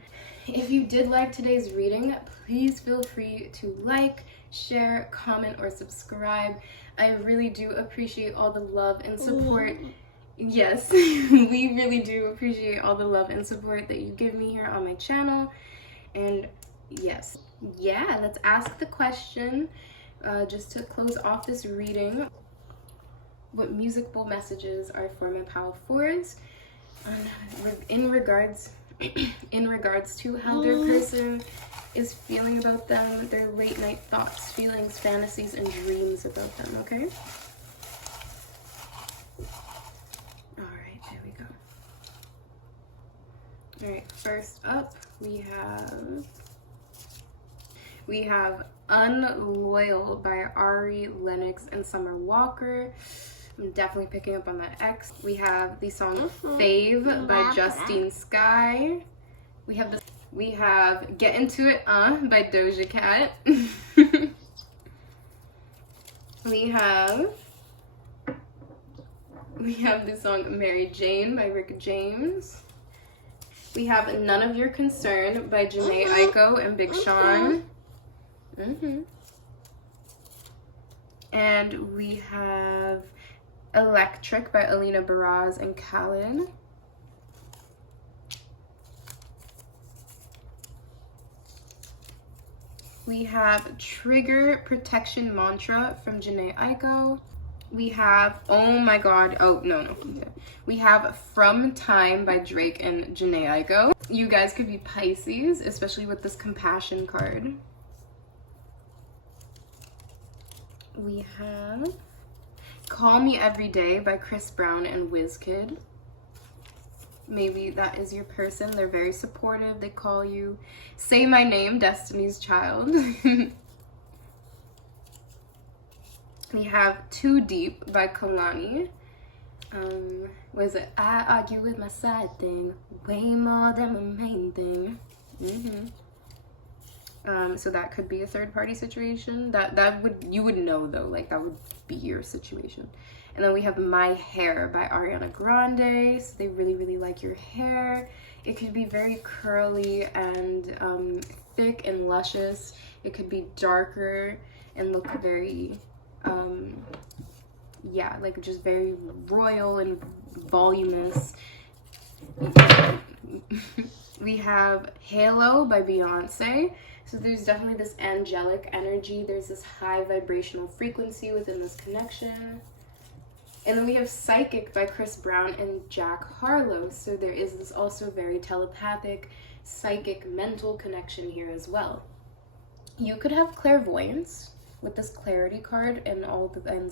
If you did like today's reading, please feel free to like, share, comment, or subscribe. I really do appreciate all the love and support. Yes, we really do appreciate all the love and support that you give me here on my channel. And yes, yeah, let's ask the question just to close off this reading. What music bowl messages are for my pile 4s in regards to how their person is feeling about them, their late night thoughts, feelings, fantasies, and dreams about them, okay? All right, there we go. All right, first up, we have Unloyal by Ari Lennox and Summer Walker. I'm definitely picking up on that X. We have the song Fave by Justine Skye. We have Get Into It by Doja Cat. we have the song Mary Jane by Rick James. We have None of Your Concern by Janae Aiko and Big Sean. And we have Electric by Alina Baraz and Khaled. We have Trigger Protection Mantra from Janae Aiko. We have, oh my god, oh no. We have From Time by Drake and Janae Aiko. You guys could be Pisces, especially with this compassion card. We have Call Me Every Day by Chris Brown and Wizkid. Maybe that is your person. They're very supportive. They call you. Say My Name, Destiny's Child. We have Too Deep by Kalani. Was it? I argue with my side thing way more than my main thing. So that could be a third party situation. That would, you would know though, like that would be your situation. And then we have My Hair by Ariana Grande. So they really, really like your hair. It could be very curly and thick and luscious. It could be darker and look very, yeah, like just very royal and voluminous. We have Halo by Beyonce. So there's definitely this angelic energy. There's this high vibrational frequency within this connection. And then we have Psychic by Chris Brown and Jack Harlow. So there is this also very telepathic, psychic, mental connection here as well. You could have clairvoyance with this clarity card and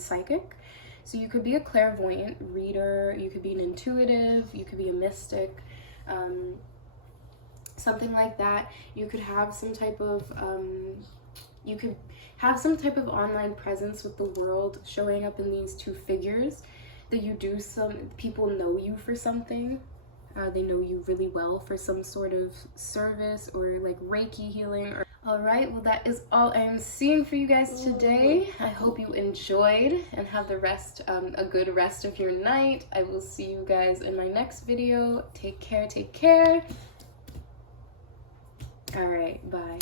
psychic. So you could be a clairvoyant reader, you could be an intuitive, you could be a mystic, something like that. You could have some type of online presence with the world, showing up in these two figures. That you do people know you for something. They know you really well for some sort of service or like Reiki healing. All right, well that is all I'm seeing for you guys today. I hope you enjoyed and have the rest, a good rest of your night. I will see you guys in my next video. Take care, take care. All right, bye.